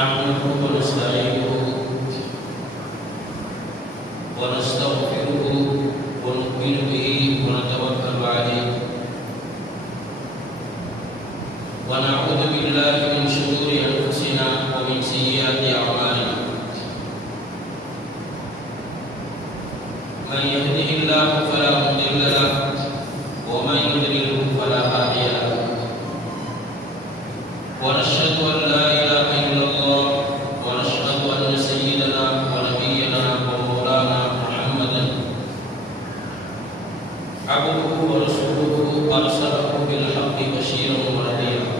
نحمده ونستعينه ونستغفره ونؤمن به ونتوكل عليه ونعوذ بالله من شرور أنفسنا ومن سيئات أعمالنا من يهده الله فلا مضل له ومن يضلل فلا هادي له ونشهد أن لا إله إلا الله ونشهد أن سيدنا ونبينا ومولانا محمدا عبده ورسوله أرسله بالحق بشيرا ونذيرا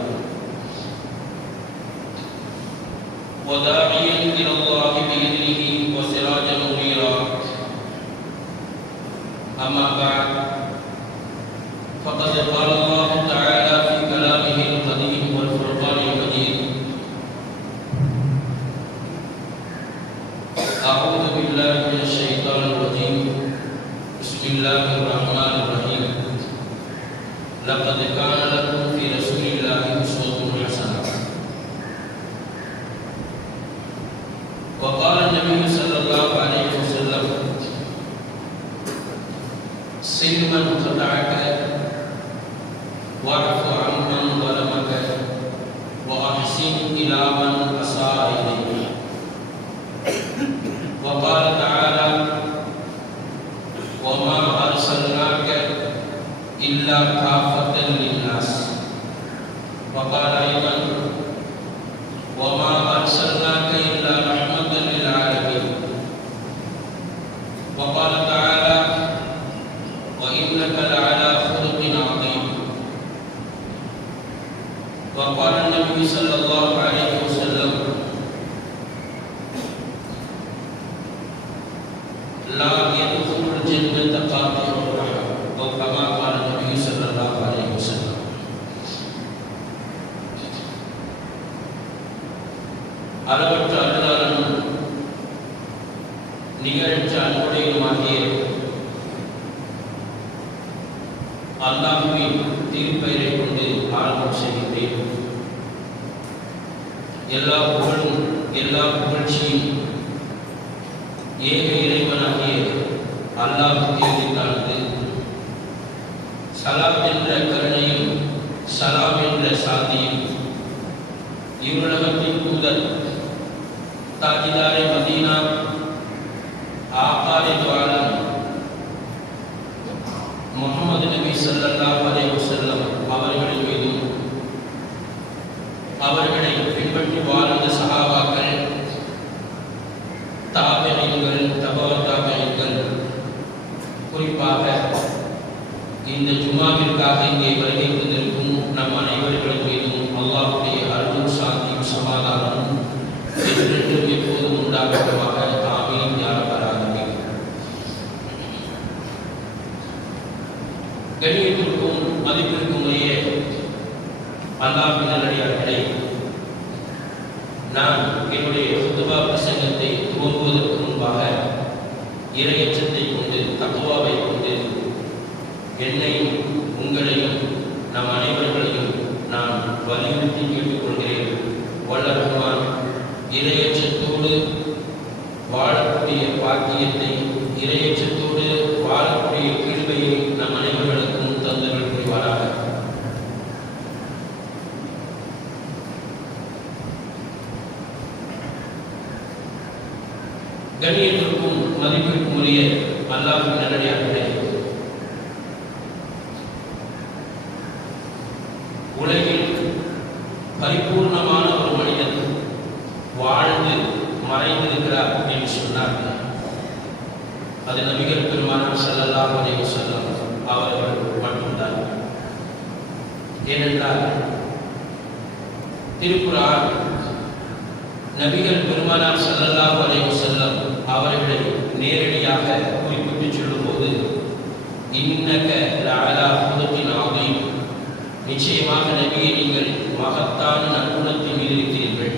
وداعيا إلى الله بإذنه وسراجا منيرا أما بعد فقد قال الله تعالى في كلامه القديم والفرقان المجيد أعوذ بالله من الشيطان الرجيم بسم الله الرحمن الرحيم لقد كان لكم في رسول الله أسوة حسنة وقال النبي صلى الله عليه وسلم سل من قطعك واعف عمن ظلمك وأحسن إلى من أساء إليك وقال تعالى وما أرسلناك إلا كافة للناس وقال أيضا وما أرسلناك إلا رحمة للعالمين وقال تعالى وإنك لعلى خلق عظيم وقال النبي صلى الله عليه وسلم لا يدخل الجنة قاطع الرحم أو كما قال النبي صلى الله عليه وسلم அளவற்ற அருளாளனும் நிகழ்ச்சி அன்புடையுமாகிய அல்லாஹ்வின் திருப்பெயரை கொண்டு ஆரம்பம் செய்கின்றேன். எல்லா புகழும் எல்லா புகழ்ச்சியும் ஏக இறைவனாகிய அல்லாஹ்வுக்கே உரித்தானது. சலாம் என்ற கருணையும் சலாம் என்ற சாந்தியும் இவ்வுலகத்தின் தூதர் தாஜிதாரே மதீனா ஆகாரே துஆலம் முஹம்மது நபி ஸல்லல்லாஹு அலைஹி வஸல்லம் அவர்களின் மீதும் அவர்களை பின்பற்றி வாழ்ந்த சஹாபாக்கள் தாபிஈன்கள் தபா தாபிஈன்கள் குறிப்பாக இந்த ஜும்மாவிற்காக இங்கே வருகை தந்திருக்கும் நம் அனைவர்களின் மீதும் அல்லாஹ்வுடைய அருளும் சாந்தியும் சமாதானமும் என்றென்றும் எப்போதும் உண்டாகட்டுமாக. ஆமீன் யா ரப்பல் ஆலமீன். கண்ணியத்திற்கும் மதிப்பிற்கும் உரிய அல்லாஹ்வின் நல்லடியார்களே, நான் என்னுடைய குத்பா பிரசங்கத்தை துவங்குவதற்கு முன்பாக இறையச்சத்தை கொண்டு தக்வாவை கொண்டு என்னையும் உங்களையும் நம் அனைவர்களையும் நான் வலியுறுத்தி கேட்டுக்கொள்கிறேன். வல்ல ரஹ்மான் இறையச்சத்தோடு வாழக்கூடிய பாக்கியத்தை, இறையச்சத்தோடு வாழக்கூடிய கிருபையை நம் அனைவர்களுக்கும் தந்தர்கள் புரிவாராக. கண்ணியத்திற்கும் மதிப்பிற்கும் உரிய அல்லாஹ்வின் நல்லடியார்களே, உலகில் பரிபூர்ணமான ஒரு மனிதன் வாழ்ந்து மறைந்திருக்கிறார் என்று சொன்னார்கள். அது நபிகள் பெருமானார் ஸல்லல்லாஹு அலைஹி வஸல்லம் அவர்கள் மட்டும்தான். ஏனென்றால் திருக்குர்ஆன் நபிகள் பெருமானார் ஸல்லல்லாஹு அலைஹி வஸல்லம் அவர்களை நேரடியாக குறிப்பிட்டு சொல்லும்போது இன்னக லஅலா ஹுலுகின் அதீம், நிச்சயமாக நபியை நீங்கள் மகத்தான நற்குணத்தின் மீது இருக்கிறீர்கள்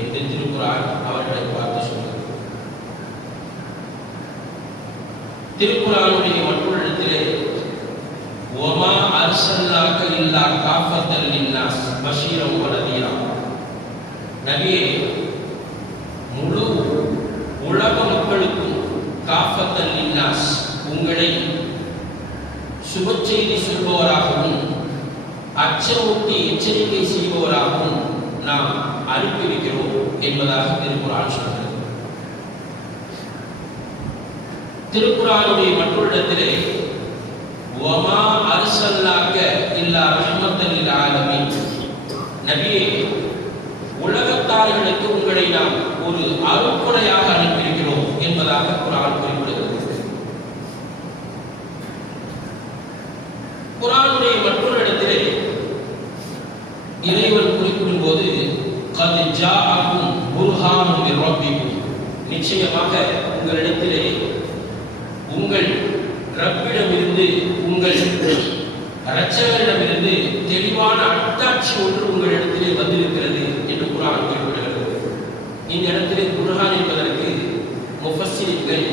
என்று திருக்குர்ஆன் அவர்களை பார்த்து சொல்கிறது. திருக்குர்ஆனுடைய மற்றொரு இடத்திலே ஒமா அர்சல்னாக இல்லா காஃபத்தல் லின்னாஸ் பஷீரன் வ நதீரா, நபியே முழு உலக மக்களுக்கும் காஃபத்தன் லின்னாஸ் உங்களை சுப செய்தி சொல்பவராகவும் அச்சமூட்டி எச்சரிக்கை செய்பவராகவும் நாம் அனுப்பியிருக்கிறோம் என்பதாக திருக்குர்ஆன் சொல்கிறது. திருக்குர்ஆனுடைய மற்றொரு இடத்திலே வமா அர்சல்னாக இல்லா ரஹ்மத்தன் லில் ஆலமீன், நபியே உலகத்தார்களுக்கு உங்களை நாம் ஒரு அருட்கொடையாக அனுப்பியிருக்கிறோம் என்பதாக குர்ஆன் குறிப்பிடுகிறது. குர்ஆனுடைய மற்றொரு இடத்திலே இறைவன் குறிப்பிடும் போது கத் ஜாஅக்கும் புர்ஹானும் மிர் ரப்பிக்கும், நிச்சயமாக உங்களிடத்திலே உங்கள் ரப்பிடமிருந்து உங்கள் இரட்சகரிடமிருந்து தெளிவான அத்தாட்சி ஒன்று உங்களிடத்திலே வந்திருக்கிறது என்று குர்ஆன் குறிப்பிடுகிறது. இந்த இடத்திலே புர்ஹான் என்பதற்கு முஃபஸ்ஸிரீன்கள்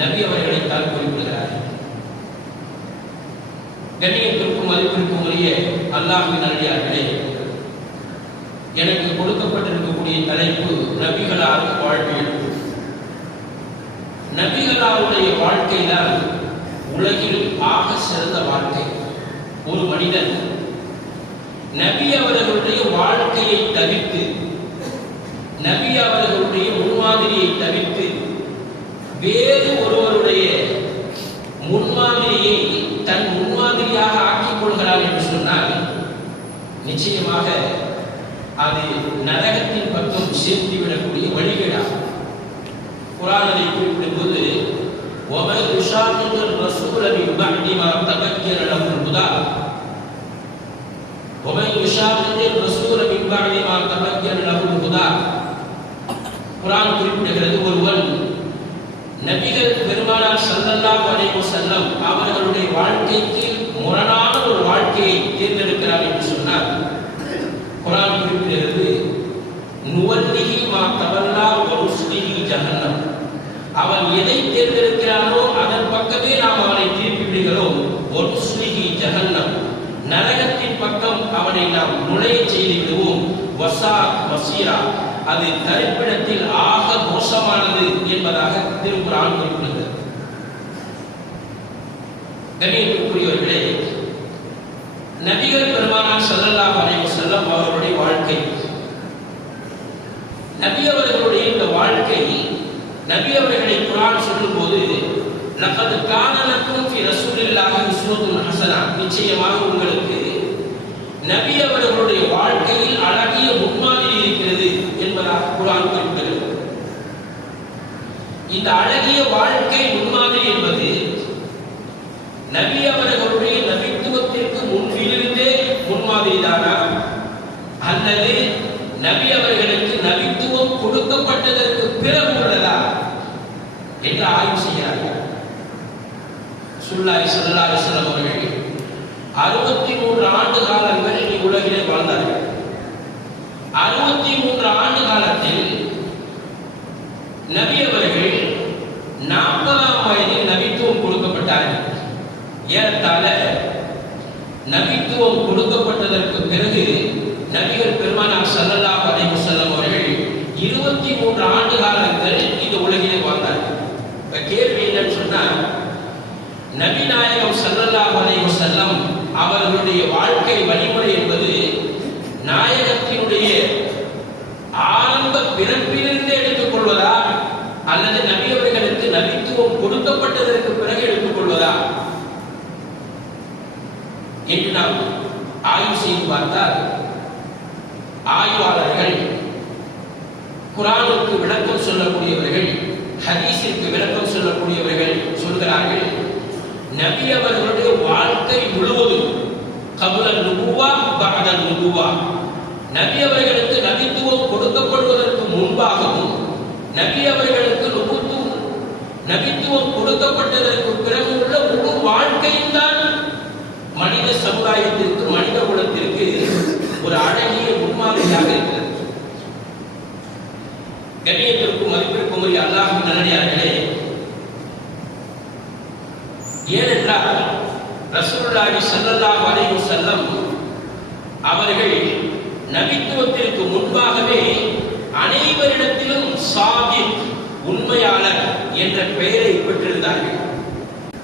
நபி அவர்களைத்தான் குறிப்பிடுகிறார்கள். கண்ணியத்திற்கும் மதிப்பிற்கும் உரிய அல்லாஹ்வின் நல்லடியார்களே, எனக்கு கொடுக்கப்பட்டிருக்கக்கூடிய தலைப்பு நபிகளார் வாழ்வியல். நபிகளாருடைய வாழ்க்கை தான் உலகில் ஆக சிறந்த வாழ்க்கை. ஒரு மனிதன் நபி அவர்களுடைய வாழ்க்கையை தவிர்த்து, நபி அவர்களுடைய முன்மாதிரியை தவிர்த்து வேறு ஒருவருடைய முன்மாதிரியை தன் முன்மாதிரியாக ஆக்கிக் கொள்கிறார் என்று சொன்னால் நிச்சயமாக அது நரகத்தின் பக்கம் சேர்த்துவிடக்கூடிய வழிகேடாகும். குர்ஆன் அதை குறிப்பிடும்போது وَمَنْ يُشَاقِقِ الرَّسُولَ مِنْ بَعْدِ مَا تَبَيَّنَ لَهُ الْهُدَى وَمَنْ يُشَاقِقِ الرَّسُولَ مِنْ بَعْدِ مَا تَبَيَّنَ لَهُ الْهُدَى, குர்ஆன் குறிப்பிடுகிறது, ஒருவன் நபிகள் பெருமானார் ஸல்லல்லாஹு அலைஹி வஸல்லம் அவர்களுடைய வாழ்க்கைக்கு முரணான ஒரு வாழ்க்கையை தேர்ந்தெடுக்கிறார் என்று சொன்னார். குர்ஆன் குறிப்பிடுகிறது, நுவல்லிஹி மா தவல்லா வ நுஸ்லிஹி ஜஹன்னம், அவன் எதை தேர்ந்தெடுக்கிறானோ அதன் பக்கமே நாம் அவனை திருப்பி விடுகிறோம். வ நுஸ்லிஹி ஜஹன்னம், நரகத்தின் பக்கம் அவனை நாம் நுழைய செய்து விடுவோம். வஸா மஸீரா, அது தரிப்பிடத்தில் ஆக மோசமானது என்பதாக திருக்குர்ஆன் குறிப்பிடுகிறது. கண்ணியத்திற்குரியவர்களே, நபிகள் பெருமானார் ஸல்லல்லாஹு அலைஹி வஸல்லம் அவர்களுடைய வாழ்க்கை, நபி அவர்களுடைய இந்த வாழ்க்கை, நபி அவர்களை குர்ஆன் சொல்லும்போது லகத் கான லக்கும் ஃபீ ரசூலில்லாஹி உஸ்வத்துன் ஹஸனா, நிச்சயமாக உங்களுக்கு நபி அவர்களுடைய வாழ்க்கையில் அழகிய முன்மாதிரி இருக்கிறது என்பதாக குர்ஆன் குறிப்பிடுகிறது. இந்த அழகிய வாழ்க்கை முன்மாதிரி என்பது நபி அவர்களுடைய நபித்துவத்திற்கு முன்பிலிருந்தே முன்மாதிரி தானா, அல்லது நபி அவர்களுக்கு நபித்துவம் கொடுக்கப்பட்டதற்கு பிறகு உள்ளதா என்று ஆய்வு செய்கிறார்கள். ரசூலுல்லாஹி ஸல்லல்லாஹு அலைஹி வஸல்லம் அவர்கள் 63 ஆண்டு காலங்கள் உலகிலே வாழ்ந்தார்கள். 63 ஆண்டு காலத்தில் நபி அவர்கள் 40ஆம் வயதில் நபித்துவம் கொடுக்கப்பட்டார்கள். ஏறத்தாழ நபித்துவம் கொடுக்கப்பட்டதற்கு பிறகு நபிகள் பெருமானார் ஸல்லல்லாஹு அலைஹி வஸல்லம் அவர்கள் 23 ஆண்டு காலங்கள் இந்த உலகிலே வாழ்ந்தார்கள். கேள்வி என்னன்னு சொன்னா, நபி நாயகம் ஸல்லல்லாஹு அலைஹி வஸல்லம் அவர்களுடைய வாழ்க்கை வழிமுறை என்பது நாயகத்தினுடைய ஆரம்ப பிறப்பிலிருந்து எடுத்துக் கொள்வதா, அல்லது நபி அவர்களுக்கு நபித்துவம் கொடுக்கப்பட்டதற்கு பிறகு எடுத்துக் கொள்வதா என்று நாம் ஆய்வு செய்து பார்த்தால், ஆய்வாளர்கள், குர்ஆனுக்கு விளக்கம் சொல்லக்கூடியவர்கள், ஹதீஸிற்கு விளக்கம் சொல்லக்கூடியவர்கள் சொல்கிறார்கள், நபி அவர்களுடைய வாழ்க்கை முழுவதும் கபுல நுபுவா பஅத நுபுவா, நபி அவர்களுக்கு நபித்துவம் கொடுக்கப்படுவதற்கு முன்பாகவும் நபி அவர்களுக்கு நபித்துவம் கொடுக்கப்பட்டதற்கு பிறகு உள்ள முழு வாழ்க்கையும் தான் மனித சமுதாயத்திற்கு, மனித குலத்திற்கு ஒரு அழகிய முன்மாதிரியாக இருக்கிறது. கண்ணியத்திற்கும் மதிப்பிற்கும் உரிய அல்லாஹ்வின் நல்லடியார்களே, ஏனென்றால் ரசூலுல்லாஹி ஸல்லல்லாஹு அலைஹி வஸல்லம் அவர்கள் நபித்துவத்திற்கு முன்பாகவே அனைவரிடத்திலும் சாதிக் உண்மையாளர் என்ற பெயரை பெற்றிருந்தார்கள்.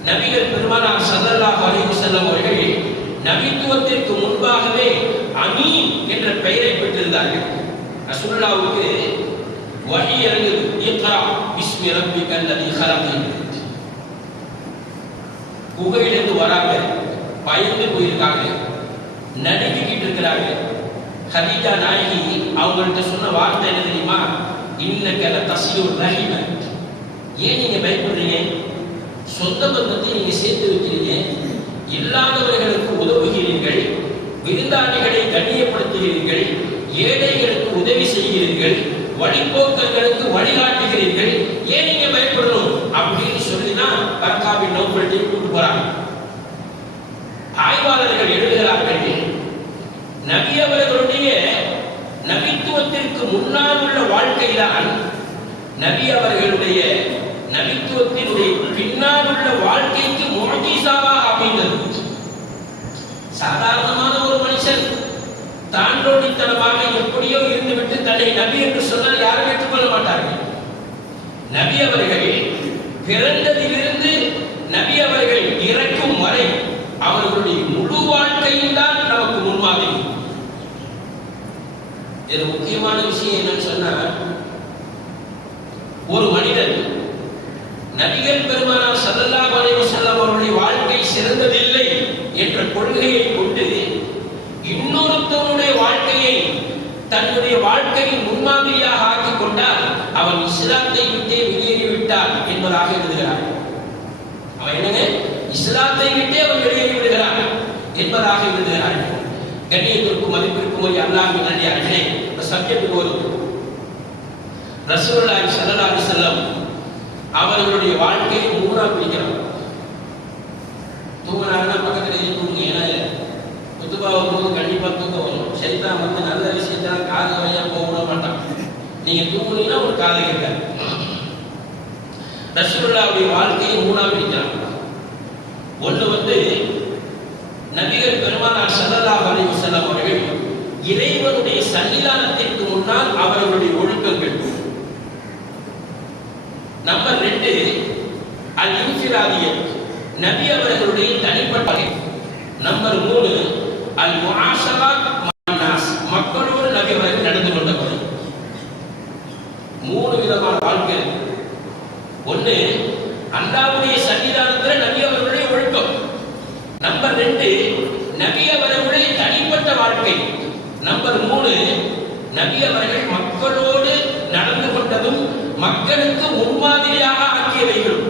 நபிகள் பெருமானார் ஸல்லல்லாஹு அலைஹி வஸல்லம் அவர்கள் நபித்துவத்திற்கு முன்பாகவே அமீன் என்ற பெயரை பெற்றிருந்தார்கள். ரசூலுல்லாஹ்வுக்கு வஹி இறங்குது, இக்ரா பிஸ்மி ரப்பிக்கல் லதீ ஹலக். குகையிலிருந்து வராங்க, பயந்து போயிருக்காங்க, நடுங்கிக்கிட்டு இருக்கிறாங்க. ஹதீஜா நாயகி அவங்கள்ட்ட சொன்ன வார்த்தை என்ன தெரியுமா? இன்னக லதஸிலுர் ரஹீம. ஏன் நீங்க பயப்படுறீங்க? சொந்த பந்தத்தை நீங்க சேர்த்து வைக்கிறீங்க, இல்லாதவர்களுக்கு உதவுகிறீர்கள், விருந்தாளிகளை கண்ணியப்படுத்துகிறீர்கள், ஏழைகளுக்கு உதவி செய்கிறீர்கள், வழிபோக்கர்களுக்கு வழிகாட்டுகிறீர்கள், ஏன் நீங்க பயப்படணும் அப்படின்னு சொல்லிதான் பர்காவின் நோக்கத்தை கூட்டு போறாங்க. ஆய்வாளர்கள் எழுதுகிறார்கள், நபி அவர்களுடைய நபித்துவத்திற்கு முன்னால் உள்ள வாழ்க்கைதான் நபி அவர்களுடைய நபித்துவத்தினுடைய பின்னால் உள்ள வாழ்க்கைக்கு முஅஜிஸாவாக அமைந்தது. சாதாரணமான ஒரு மனுஷன் தாண்டோடித்தனமாக எப்படியோ இருந்துவிட்டு தன்னை நபி என்று சொன்னால் யாரும் ஏற்றுக்கொள்ள மாட்டார்கள். நபி அவர்கள் பிறந்ததிலிருந்து நபி அவர்கள் இறக்கும் வரை அவர்களுடைய முழு வாழ்க்கையும் தான் நமக்கு முன்மாதிரி. இது முக்கியமான விஷயம் என்னன்னு சொன்னா, ஒரு மனிதன் நபிகள் பெருமானார் ஸல்லல்லாஹு அலைஹி வஸல்லம் அவருடைய வாழ்க்கை சிறந்ததில்லை என்ற கொள்கையை கொண்டு இன்னொருத்தவனுடைய வாழ்க்கையை தன்னுடைய வாழ்க்கையின் முன்மாதிரியாக ஆக்கிக் கொண்டால் அவன் இஸ்லாத்தை விட்டே வெளியேறிவிட்டான் என்பதாக எழுதுகிறார். அவன் என்னங்க, இஸ்லாத்தை விட்டே அவன் வெளியேறி விடுகிறான் என்பதாக எழுதுகிறார். கண்ணியத்திற்கும் மதிப்பிற்கும் ஒரு அல்லாஹ்வின் நல்லடியார்களே, இந்த சப்ஜெக்ட் வரும். ரசூலுல்லாஹி ஸல்லல்லாஹு அலைஹி வஸல்லம் அவர்களுடைய வாழ்க்கையை மூணா பிரிக்கிறார். தூங்கினாங்கன்னா பக்கத்துல தூங்குங்க, ஏன்னா குத்துபாவும் போது கண்டிப்பா தூங்க வரும். சைத்தான் வந்து நல்ல விஷயத்தான் காது வழியா போக விட மாட்டான். நீங்க தூங்குனீங்கன்னா ஒரு காது கேட்காது. ரசூலுல்லாஹ்வுடைய வாழ்க்கையை மூணா பிரிக்கிறார். ஒன்று வந்து நபிகள் பெருமானார் ஸல்லல்லாஹு அலைஹி வஸல்லம் அவர்கள் இறைவனுடைய சன்னிதானத்திற்கு முன்னால் அவர்களுடைய ஒழுக்கங்கள். நம்பர் 2 அல் இன்ஃபிராதியத், நபி அவர்களுடைய தனிப்பட்ட. நம்பர் 3 அல் முஆஷரத் மன்னாஸ், மக்களோடு நபி அவர்கள் நடந்து கொண்ட முறை. 3 விதமான வாழ்க்கை. ஒன்று அல்லாஹ்வுடைய சன்னிதானத்தில் நபி அவர்களுடைய ஒழுக்கம். நம்பர் 2 நபி அவர்களுடைய தனிப்பட்ட வாழ்க்கை. நம்பர் 3 நபி அவர்கள் மக்களோடு நடந்து கொண்டதும் மக்களுக்கு முன்மாதிரியாக ஆக்கியவைகள்.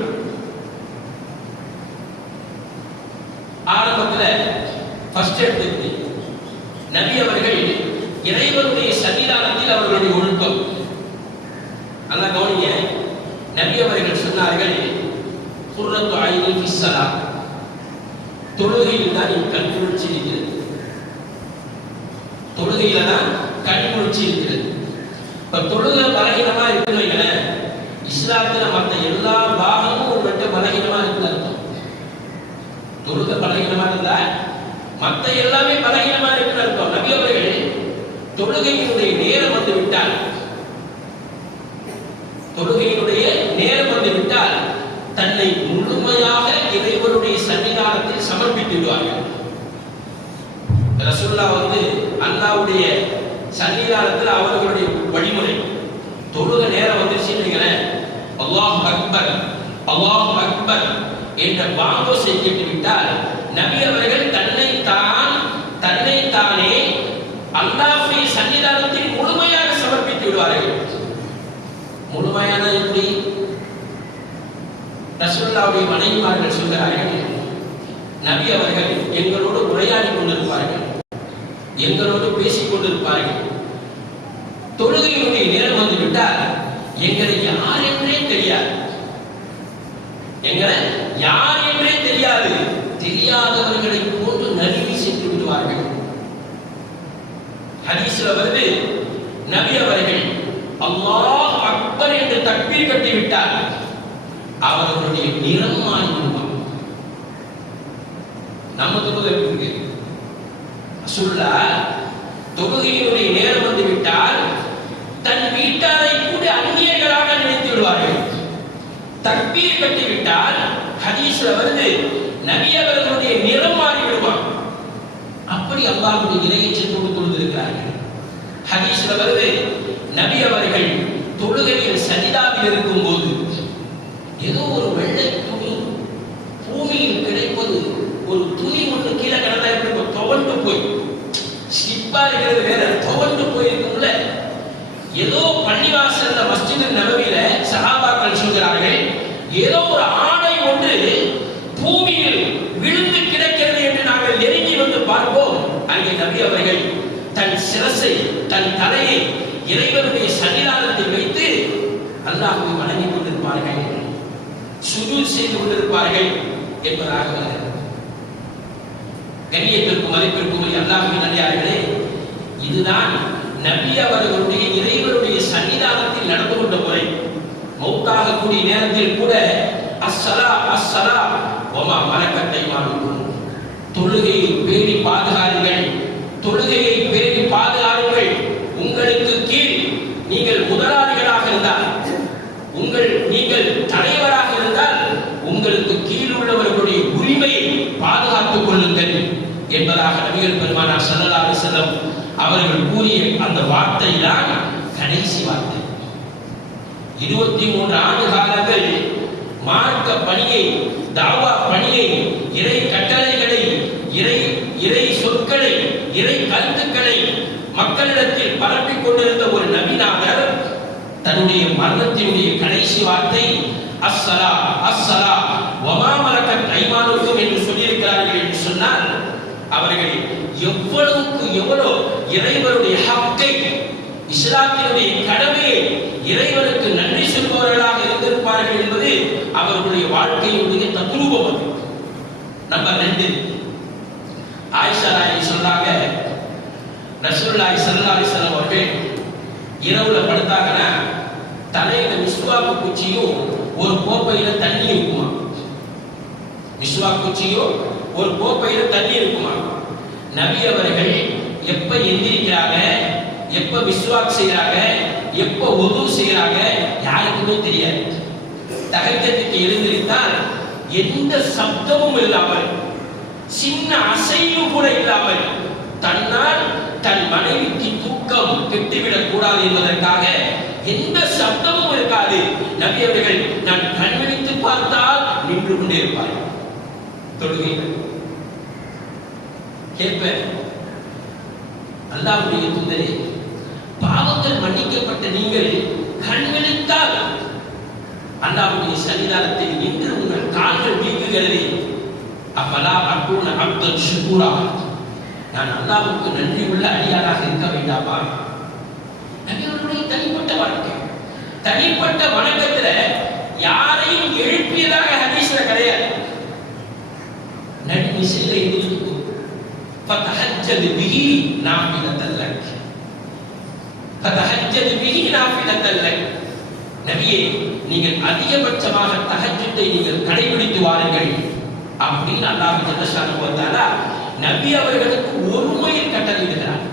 ஆரம்பத்தில் ஃபர்ஸ்ட் எடுத்து நபி அவர்கள் இறைவனுடைய சன்னிதானத்தில் அவர்களுடைய ஒழுக்கம். நல்லா கவனிங்க, நபி அவர்கள் சொன்னார்கள், குர்ரத்து ஐனி ஃபிஸ் ஸலாத், தொழுகையில் தான் என் கண் குளிர்ச்சி இருக்கிறது. தொழுகையில தான் கண் குளிர்ச்சி இருக்கிறது. இப்ப தொழுகை பலகீனமா இருக்குன்னு வைங்களேன், இஸ்லாத்துல மற்ற எல்லா பாகமும் உங்கள்கிட்ட பலகீனமா இருக்குன்னு அர்த்தம். தொழுகை பலகீனமா இருந்தா மற்ற எல்லாமே பலகீனமா இருக்குன்னு அர்த்தம். நபி அவர்கள் தொழுகையினுடைய நேரம் வந்து விட்டால், தொழுகையினுடைய நேரம் வந்து விட்டால் தன்னை முழுமையாக இறைவனுடைய சன்னிதானத்தில் சமர்ப்பித்து விடுவார்கள். ரசூலுல்லாஹ் வந்து அல்லாஹ்வுடைய சன்னிதானத்தில் அவர்களுடைய வழிமுறை, தொழுகை நேரம் வந்துருச்சுன்னு அல்லாஹ் அக்பர் அல்லாஹ் அக்பர் என்ற பாங்கோசை கேட்டுவிட்டால் நபி அவர்கள் தன்னைத்தானே அல்லாஹ்வுடைய சன்னிதானத்தில் முழுமையாக சமர்ப்பித்து விடுவார்கள். முழுமையான எப்படி? ரசூலுல்லாஹ்வுடைய மனைவிமார்கள் சொல்கிறார்கள், நபி அவர்கள் எங்களோடு உரையாடி கொண்டிருப்பார்கள், எங்களோடு பேசிக் கொண்டிருப்பார்கள். தொழுகையினுடைய நேரம் வந்து விட்டால் எங்களை யார் என்றே தெரியாது, எங்களை யார் என்றே தெரியாது, தெரியாதவர்களை போன்று நழுவி சென்று விடுவார்கள். ஹதீஸ்ல வருது, நபி அவர்கள் அல்லாஹ் அக்பர் என்று தக்பீர் கட்டிவிட்டால் அவர்களுடைய நிறம் மாறிவிடுவார். நம்ம தொழுகை இருக்கு, ரசூலுல்லாஹ் தொழுகையினுடைய நேரம் வந்து விட்டால் தன் வீட்டாரை கூட அந்நியர்களாக நினைத்து விடுவார்கள். தக்பீர் கட்டிவிட்டால் ஹதீஸ்ல வருது நபி அவர்களுடைய நிறம் மாறி விடுவான். அப்படி அல்லாஹ்வுடைய இறையச்சத்தோடு தொழுதிருக்கிறார்கள். ஹதீஸ்ல வருது நபி அவர்கள் தொழுகையில் சஜிதாவில் இருக்கும் போது ஏதோ ஒரு வெள்ளை துணி பூமியில் கிடைப்பது, ஒரு துணி ஒன்று கீழே கிடந்தா இருக்கும், துவண்டு போய் ஸ்லிப்பா இருக்கிறது வேற, துவண்டு போயிருக்கும்ல. ஏதோ பள்ளிவாசல்ல மஸ்ஜித் நபவியில சஹாபாக்கள் சொல்கிறார்கள், ஏதோ ஒரு ஆடை ஒன்று பூமியில் விழுந்து கிடக்கிறது என்று நாங்கள் நெருங்கி வந்து பார்ப்போம். அங்கே நபி அவர்கள் தன் சிரசை, தன் தலையை இறைவனுடைய சன்னிதானத்தில் வைத்து அல்லாஹ்வை வணங்கிக் கொண்டிருப்பார்கள், சுஜூத் செய்து கொண்டிருப்பார்கள் என்பதாக வருகிறது. கண்ணியத்திற்கும் மதிப்பிற்கும் அல்லாஹ்வின் நல்லடியார்களே, இதுதான் நபி அவர்களுடைய இறைவனுடைய சன்னிதானத்தில் நடந்து கொண்ட முறை. மௌத்தாகக்கூடிய நேரத்தில் கூட அஸ்ஸலா அஸ்ஸலா வமா மலக்கத் ஐமானுக்கும், தொழுகையை பேணி பாதுகாருங்கள், தொழுகையை பேணி பாதுகாருங்கள். உங்களுக்கு கீழ் நீங்கள் முதலாளிகளாக இருந்தால், நீங்கள் தலைவராக இருந்தால் உங்களுக்கு கீழ் உள்ளவர்களுடைய உரிமையை பாதுகாத்துக் கொள்ளுங்கள் என்பதாக நபிகள் பெருமானார் ஸல்லல்லாஹு அலைஹி வஸல்லம் அவர்கள் கூறிய அந்த வார்த்தை தான் கடைசி வார்த்தை. 23 ஆண்டு காலங்கள் மார்க்க பணியை, தாவா பணியை, இறை கட்டளைகளை, இறை சொற்களை, இறை கருத்துக்களை மக்களிடத்தில் பரப்பிக் கொண்டிருந்த ஒரு நபிநாதர் தன்னுடைய மரணத்தினுடைய கடைசி வார்த்தை அஸ்ஸலா அஸ்ஸலா வமா மலக்கத் ஐமானுக்கும் என்று சொல்லியிருக்கிறார்கள் என்று சொன்னால், அவர்கள் எவ்வளவுக்கு எவ்வளவு இறைவனுடைய ஹக்கை, இஸ்லாத்தினுடைய கடமையை இறைவனுக்கு நன்றி சொல்பவர்களாக இருந்திருப்பார்கள் என்பது அவர்களுடைய வாழ்க்கையினுடைய தத்ரூபம். நம்பர் 2, ஆயிஷா நாயகி சொன்னாங்க, ரசூலுல்லாஹி ஸல்லல்லாஹு அலைஹி வஸல்லம் அவர்கள் இரவுல படுத்தாங்கன்னா தலையில மிஸ்வாக்கு குச்சியும் ஒரு கோப்பையில தண்ணி இருக்குமா. மிஸ்வாக்கு குச்சியும் ஒரு கோப்பையில தண்ணி இருக்குமா. நபி அவர்கள் எப்ப எந்திரிக்கிறாங்க, எப்ப மிஸ்வாக் செய்யறாங்க, எப்ப wudu செய்யறாங்க யாருக்குமே தெரியாது. தஹஜ்ஜுக்கு எழுந்திருந்தால் எந்த சப்தமும் இல்லாமல், சின்ன அசைவு கூட இல்லாமல், தன்னால் தன் மனைவிக்கு தூக்கம் கெட்டுவிடக் கூடாது என்பதற்காக எந்த சப்தமும் இருக்காது. நபி அவர்கள் நான் கண்விழித்து பார்த்தால் நின்று கொண்டே இருப்பார்கள். தொழுகையில் கேட்பேன், அல்லாஹ்வுடைய தூதரே, பாவங்கள் மன்னிக்கப்பட்ட நீங்கள் கண்விழித்தால் அல்லாஹ்வுடைய சன்னிதானத்தில் நின்று உங்கள் கால்கள் வீங்குகிறது, அஃபலா அகூன அப்தன் ஷுக்கூரா, நான் அல்லாஹ்வுக்கு நன்றி உள்ள அடியாராக இருக்க வேண்டாமா? நபிகளுடைய தனிப்பட்ட வாழ்க்கை, தனிப்பட்ட வணக்கத்துல யாரையும் எழுப்பியதாக ஹதீஸ்ல கிடையாது. நபி மிஸ்ல இருந்து ஃபதஹஜ்ஜத் பிஹி நாஃபிலத்தல் லக், ஃபதஹஜ்ஜத் பிஹி நாஃபிலத்தல் லக், நபியே நீங்கள் அதிகபட்சமாக தஹஜ்ஜுதை நீங்கள் கடைபிடித்து வாருங்கள் அப்படின்னு அல்லாஹ் ஜல்லஷானஹு வ தஆலா நபி அவர்களுக்கு ஒருமையில் கட்டளையிடுகிறார்.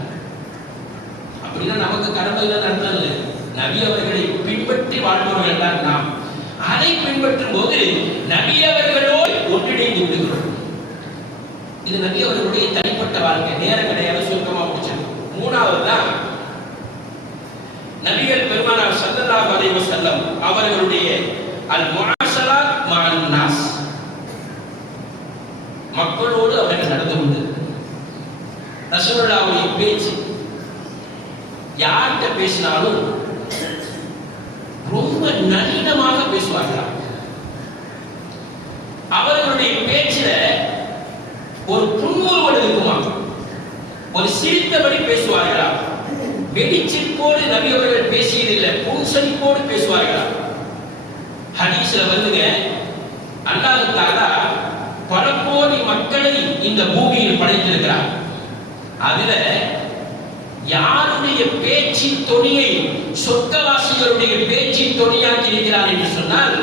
அப்படின்னா நமக்கு கடமையில அர்த்தம் இல்லை. நபி அவர்களை பின்பற்றி வாழ்பவர்கள் தான் நாம். அதை பின்பற்றும் போது நபி அவர்களோடு ஒன்றிணைந்து விடுகிறோம். இது நபி அவர்களுடைய தனிப்பட்ட வாழ்க்கை. நேரம் கிடையாது, சுருக்கமா முடிச்சது. 3வது தான் நபிகள் பெருமானார் ஸல்லல்லாஹு அலைஹி வஸல்லம் அவர்களுடைய அல் முஆஷராத் மஅன் நாஸ், மக்களோடு அவர்கள் நடந்து கொண்டு ரசூலுல்லாஹ்வுடைய பேச்சு, யார்கிட்ட பேசினாலும் ரொம்ப நளினமாக பேசுவார்கள். அவர்களுடைய பேச்சில ஒரு புன்முறுவல் இருக்குமா, ஒரு சிரித்தபடி பேசுவார்களா. வெடிச்சிருப்போடு நபி அவர்கள் பேசியதில்லை, புன்சரிப்போடு பேசுவார்களா. ஹதீஸ்ல வந்துங்க, அல்லாஹ் தஆலா பல கோடி மக்களை இந்த பூமியில் படைத்திருக்கிறார். அதுல யாருடைய பேச்சின் தொனியை சொர்க்கவாசிகளுடைய பேச்சின் தொனியாக்கி இருக்கிறார் என்று சொன்னால்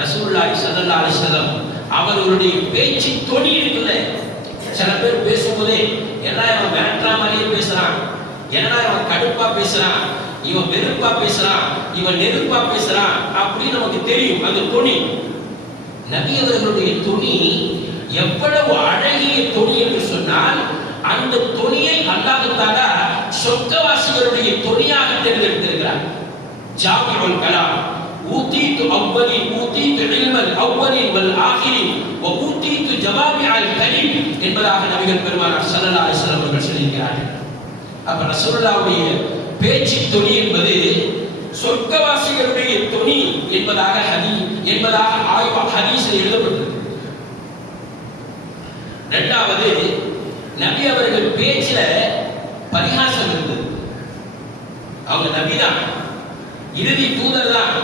ரசூலுல்லாஹி ஸல்லல்லாஹு அலைஹி வஸல்லம் அவர்களுடைய பேச்சின் தொனி இருக்குல்ல. சில பேர் பேசும்போதே என்னடா இவன் வேண்டா மாதிரியே பேசுறான், என்னடா இவன் கடுப்பா பேசுறான், இவன் வெறுப்பா பேசுறான், இவன் நெருப்பா பேசுறான் அப்படின்னு நமக்கு தெரியும். அந்த துணி, நபி அவர்களுடைய துணி எவ்வளவு அழகிய துணி என்று சொன்னால், அந்த துணியை அல்லாஹ் தஆலா சொர்க்கவாசிகளுடைய துணியாக தேர்ந்தெடுத்திருக்கிறார். ஜாமிஉல் கலாம், ஊதீது அவ்வலி ஊதீது இல்மல் அவ்வலி வல் ஆகிரி வ ஊதீது ஜவாமிஅல் கலீம் என்பதாக நபிகள் பெருமானார் ஸல்லல்லாஹு அலைஹி வஸல்லம் அவர்கள் சொல்லியிருக்கிறார்கள். அப்ப ரசூலுல்லாஹ்வுடைய பேச்சு துணி என்பது சொர்க்கவாசிகளுடைய துணி என்பதாக ஹதீஸில் எழுதப்பட்டது. இரண்டாவது, நபி அவர்கள் பேச்சில பரிகாசம் இருந்தது. அவங்க நபிதான், இறுதி தூதர் தான்.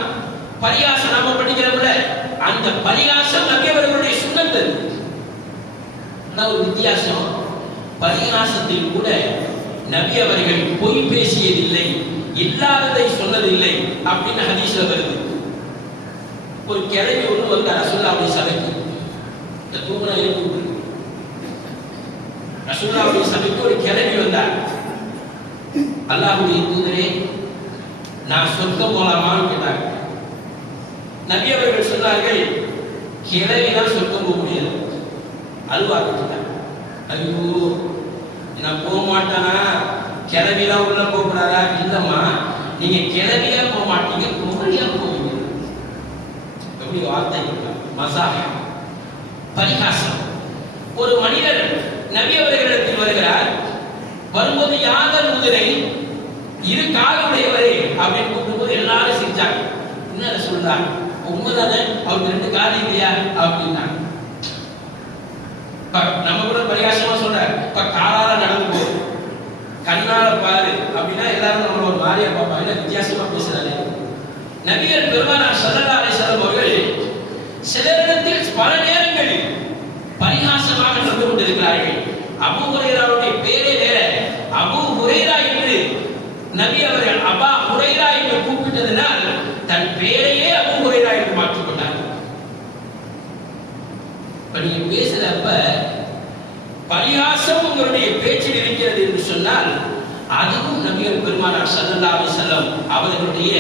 பரிகாசம் நாம படிக்கிறோம்ல, அந்த பரிகாசம் நபி அவர்களுடைய சுன்னத்து. ஒரு வித்தியாசம், பரிகாசத்தில் கூட நபி அவர்கள் பொய் பேசியதில்லை, இல்லாததை சொன்னதில்லை அப்படின்னு ஹதீஸ்ல வருது. ஒரு கிழவி ஒன்று வந்த ரசூலுல்லாஹ்வுடைய சபைக்கு, இந்த தூங்குற எழுப்பு ரசூலுல்லாஹ்வுடைய சபைக்கு ஒரு கிழவி வந்தார். அல்லாஹ்வுடைய தூதரே, நான் சொர்க்கம் போலாமான்னு கேட்டாங்க. நபி அவர்கள் சொன்னார்கள், கிழவிதான் சொர்க்கம் போக முடியாது. அழுவாங்க. ஐயோ, நான் போக மாட்டானா, கிளவிலாம் உள்ள போகிறாரா? இல்லம்மா, நீங்க கிளவியா போக மாட்டீங்க, குமரியா போவீங்க. எப்படி வார்த்தை மசாக பரிகாசம். ஒரு மனிதர் நபி அவர்களிடத்தில் வருகிறார். வரும்போது யாதல் முதலை இரு காலுடையவரே அப்படின்னு கூப்பிடும்போது எல்லாரும் சிரிச்சாங்க. என்ன சொல்றாங்க? உண்மைதானே, அவருக்கு ரெண்டு கால் இல்லையா அப்படின்னா. நம்ம கூட பரிகாசமா சொல்ற, காலால நடந்து போகுது, கண்ணால பாரு அப்படின்னா எல்லாரும் நம்ம ஒரு மாதிரியா பார்ப்பாங்க, வித்தியாசமா பேசுறாரு. நபிகள் பெருமானார் ஸல்லல்லாஹு அலைஹி வஸல்லம் அவர்கள் சிலரிடத்தில் பல நேரங்களில் பரிகாசமாக நடந்து கொண்டிருக்கிறார்கள். அபூ ஹுரைராவுடைய பேரே வேற, அபூ ஹுரைரா என்று நபி அவர்கள் அபா ஹுரைரா என்று கூப்பிட்டதனால் தன் பேரையே அபூ ஹுரைரா என்று மாற்றிக் கொண்டார். நீங்க பேசுறப்ப பரிகாசம் உங்களுடைய பேச்சில் இருக்கிறது என்று சொன்னால், அதுவும் நபிகள் பெருமானார் ஸல்லல்லாஹு அலைஹி வஸல்லம் அவர்களுடைய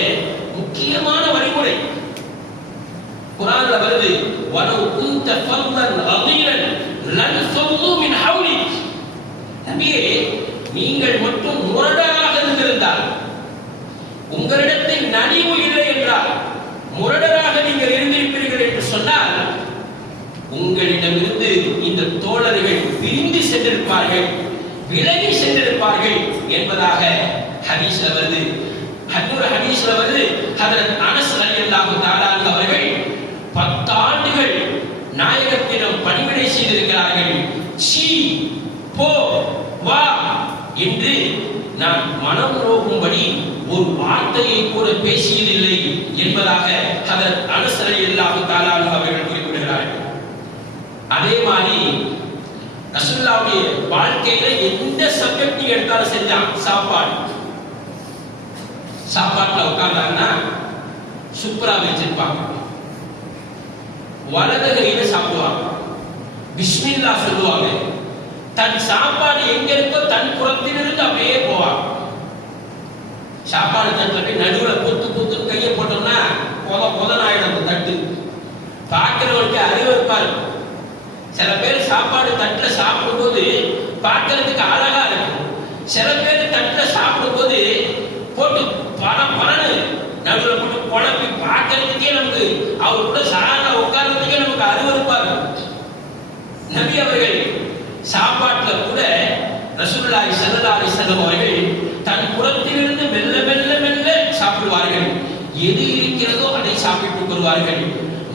முக்கியமான வழிமுறை. குர்ஆன்ல வருது, வலவ் குன்த ஃபல்லன் கதீரன் லன் ஃபல்லு மின் ஹவ்லிக். நபியே, நீங்கள் மட்டும் முரடராக இருந்திருந்தால், உங்களிடத்தில் நனிவு இல்லை என்றால், முரடராக நீங்கள் இருந்திருப்பீர்கள் என்று சொன்னால், உங்களிடமிருந்து இந்த தோழர்கள் பிரிந்து சென்றிருப்பார்கள், விலகி சென்றிருப்பார்கள் என்பதாக ஹதீஸ்ல வருது. இன்னொரு ஹதீஸ்ல வருது, ஹஜ்ரத் அனஸ் ரலியல்லாஹு தஆலா அவர்கள் 10 ஆண்டுகள் நாயகத்திடம் பணிவிடை செய்திருக்கிறார்கள். சீ, போ, வா என்று நான் மனம் நோகும்படி ஒரு வார்த்தையை கூட பேசியதில்லை என்பதாக ஹஜ்ரத் அனஸ் ரலியல்லாஹு தஆலா அவர்கள் குறிப்பிடுகிறார்கள். அதே மாதிரி ரசூலுல்லாஹ்வுடைய வாழ்க்கையில எந்த சப்ஜெக்ட் எடுத்தாலும் செஞ்சான். சாப்பாட்டுல உட்கார்ந்தாங்கன்னா சூப்பரா வச்சிருப்பாங்க, வலது கையில சாப்பிடுவாங்க, பிஸ்மில்லா சொல்லுவாங்க. தன் சாப்பாடு எங்க இருக்கோ தன் புறத்திலிருந்து அப்படியே போவாங்க. சாப்பாடு தட்டுல போய் நடுவில் பொத்து கையை போட்டோம்னா பொதன் ஆயிடும் அந்த தட்டு. பார்க்கிறவனுக்கு அறிவு இருப்பாரு. சில பேர் சாப்பாடு தட்டுல சாப்பிடும்போது பார்க்கறதுக்கு அழகா இருக்கும். சில பேர் தட்டுல சாப்பிடும்போது போட்டு பணன்னு நடுவில் போட்டு குழப்பி பார்க்கறதுக்கே நமக்கு, அவர் கூட சாதாரண உட்கார்றதுக்கே நமக்கு அறிவு இருப்பாரு. நபி அவர்கள் சாப்பாட்டுல கூட ரசூலுல்லாஹி ஸல்லல்லாஹு அலைஹி வஸல்லம் அவர்கள் தன் புறத்திலிருந்து மெல்ல மெல்ல மெல்ல சாப்பிடுவார்கள். எது இருக்கிறதோ அதை சாப்பிட்டுக் கொள்வார்கள்.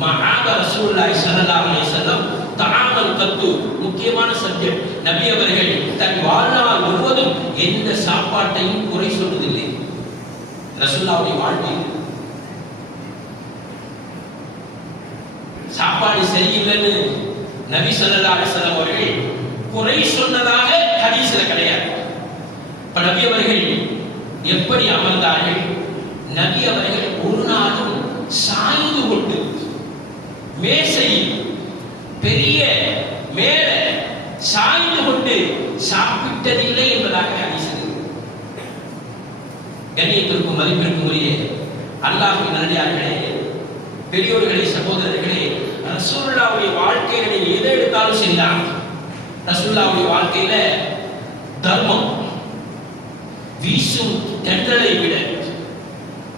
மஹாப ரசூலுல்லாஹி ஸல்லல்லாஹு அலைஹி வஸல்லம் தஆமல் கத்து, முக்கியமான சப்ஜெக்ட். நபி அவர்கள் தன் வாழ்நாள் முழுவதும் எந்த சாப்பாட்டையும் குறை சொல்வதில்லை. ரசூலுல்லாஹ்வுடைய வாழ்க்கை சாப்பாடு சரியில்லைன்னு நபி ஸல்லல்லாஹு அலைஹி வஸல்லம் அவர்கள் குறை சொன்னதாக ஹதீஸ்ல கிடையாது. இப்ப நபி அவர்கள் எப்படி அமர்ந்தார்கள்? நபி அவர்கள் ஒரு நாளும் சாய்ந்து கொண்டு மேசையில் பெரிய மேல சாய்ந்து கொண்டு சாப்பிட்டதில்லை என்பதாக ஹதீஸ். கண்ணியத்திற்கும் மதிப்பிற்கும் உரிய அல்லாஹ்வின் நல்லடியார்களே, பெரியோர்களே, சகோதரர்களே, ரசூலுல்லாஹ்வுடைய வாழ்க்கையில நீங்க எதை எடுத்தாலும் சரிதான். ரசூலுல்லாஹ்வுடைய வாழ்க்கையில தர்மம் வீசும் தென்றலை விட,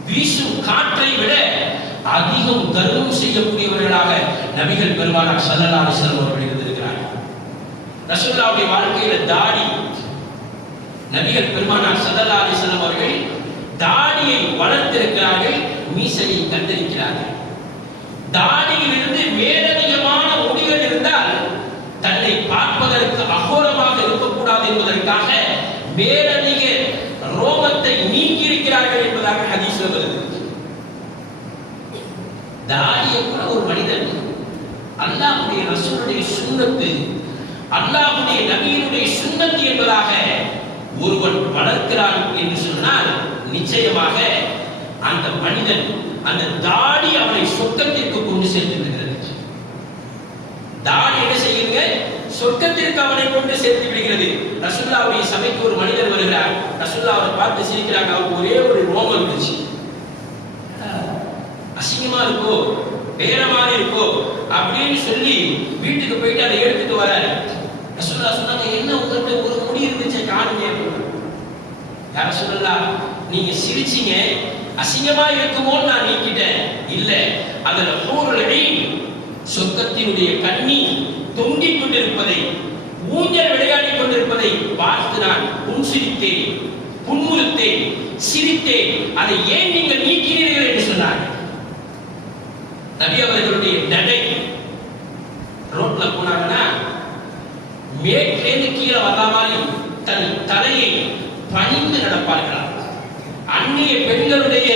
வீசும் காற்றை விட அதிகம் தர்மம் செய்யக்கூடியவர்களாக நபிகள் பெருமானார் ஸல்லல்லாஹு அலைஹி வஸல்லம் அவர்கள் இருந்திருக்கிறார்கள். ரசூலுல்லாஹ்வுடைய வாழ்க்கையில தாடி, நபிகள் பெருமானார் ஸல்லல்லாஹு அலைஹி வஸல்லம் அவர்கள் தாடியை வளர்த்திருக்கிறார்கள், மீசையை கத்தரிக்கிறார்கள். தாடியிலிருந்து மேலதிகமான முடிகள் இருந்தால் தன்னை பார்ப்பதற்கு அகோரமாக இருக்கக்கூடாது என்பதற்காக மேலதிக ரோமத்தை நீக்கி இருக்கிறார்கள் என்பதாக ஹதீஸ்ல வருது. தாடியை கூட ஒரு மனிதன் அல்லாஹ்வுடைய ரசூலுடைய சுன்னத்து, அல்லாஹ்வுடைய நபியினுடைய சுன்னத்து என்பதாக ஒருவன் வளர்க்கிறான் என்று சொன்னால் நிச்சயமாக அந்த மனிதன், அந்த தாடி அவனை சொர்க்கத்திற்கு கொண்டு சேர்த்து விடுகிறது. தாடி என்ன செய்யுங்க? சொர்க்கத்திற்கு அவனை கொண்டு சேர்த்து விடுகிறது. ரசூலுல்லாஹ்வுடைய சபைக்கு ஒரு மனிதர் வருகிறார். ரசூலுல்லாஹ் அவரை பார்த்து சிரிக்கிறாங்க. அவருக்கு ஒரே ஒரு ரோமம் இருந்துச்சு. அசிங்கமா இருக்கோ, வேற மாதிரி இருக்கோ அப்படின்னு சொல்லி வீட்டுக்கு போயிட்டு அதை எடுத்துட்டு வராரு. ரசூலுல்லாஹ் சொன்னாங்க, என்ன உங்கள்கிட்ட ஒரு முடி இருந்துச்சு காணுங்க. யார சொல்லலாம், நீங்க சிரிச்சீங்க, அசிங்கமா இருக்குமோன்னு நான் நீக்கிட்டேன். இல்ல, அதுல ஹூருல் ஈன், சொர்க்கத்தினுடைய கண்ணி தொங்கிக் கொண்டிருப்பதை, ஊஞ்சல் விளையாடிக் கொண்டிருப்பதை பார்த்து நான் புன்சிரித்தேன், புன்முறுத்தேன், சிரித்தேன். அதை ஏன் நீங்கள் நீக்கிறீர்கள் என்று சொன்னார். நபி அவர்களுடைய நடை, ரோட்ல போனாங்கன்னா மேற்கேந்து கீழே வர்ற மாதிரி தன் தலையை பணிந்து நடப்பார்களாம். அந்நிய பெண்களுடைய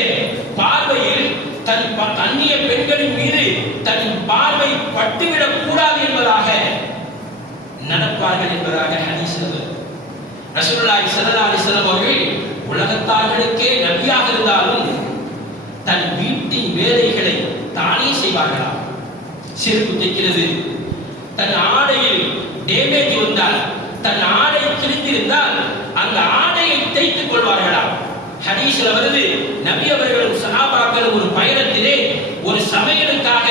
பார்வையில் அந்நிய பெண்களின் மீது தன் பார்வை பட்டுவிடக் கூடாது என்பதாக நடப்பார்கள் என்பதாக ஹதீஸ்ல வருது. ரசூலுல்லாஹி ஸல்லல்லாஹு அலைஹி வஸல்லம் அவர்கள் உலகத்தார்களுக்கே நபியாக இருந்தாலும் தன் வீட்டின் வேலைகளை தானே செய்வார்களாம். செருப்பு தைக்கிறது, தன் ஆடையில் டேமேஜ் வந்தால், தன் ஆடை கிழிந்திருந்தால் அந்த ஆடையை தைத்துக் கொள்வார்களாம். ஹதீஸ்ல வருது, நபி அவர்களும் சஹாபாக்களும் ஒரு பயணத்திலே ஒரு சமையலுக்காக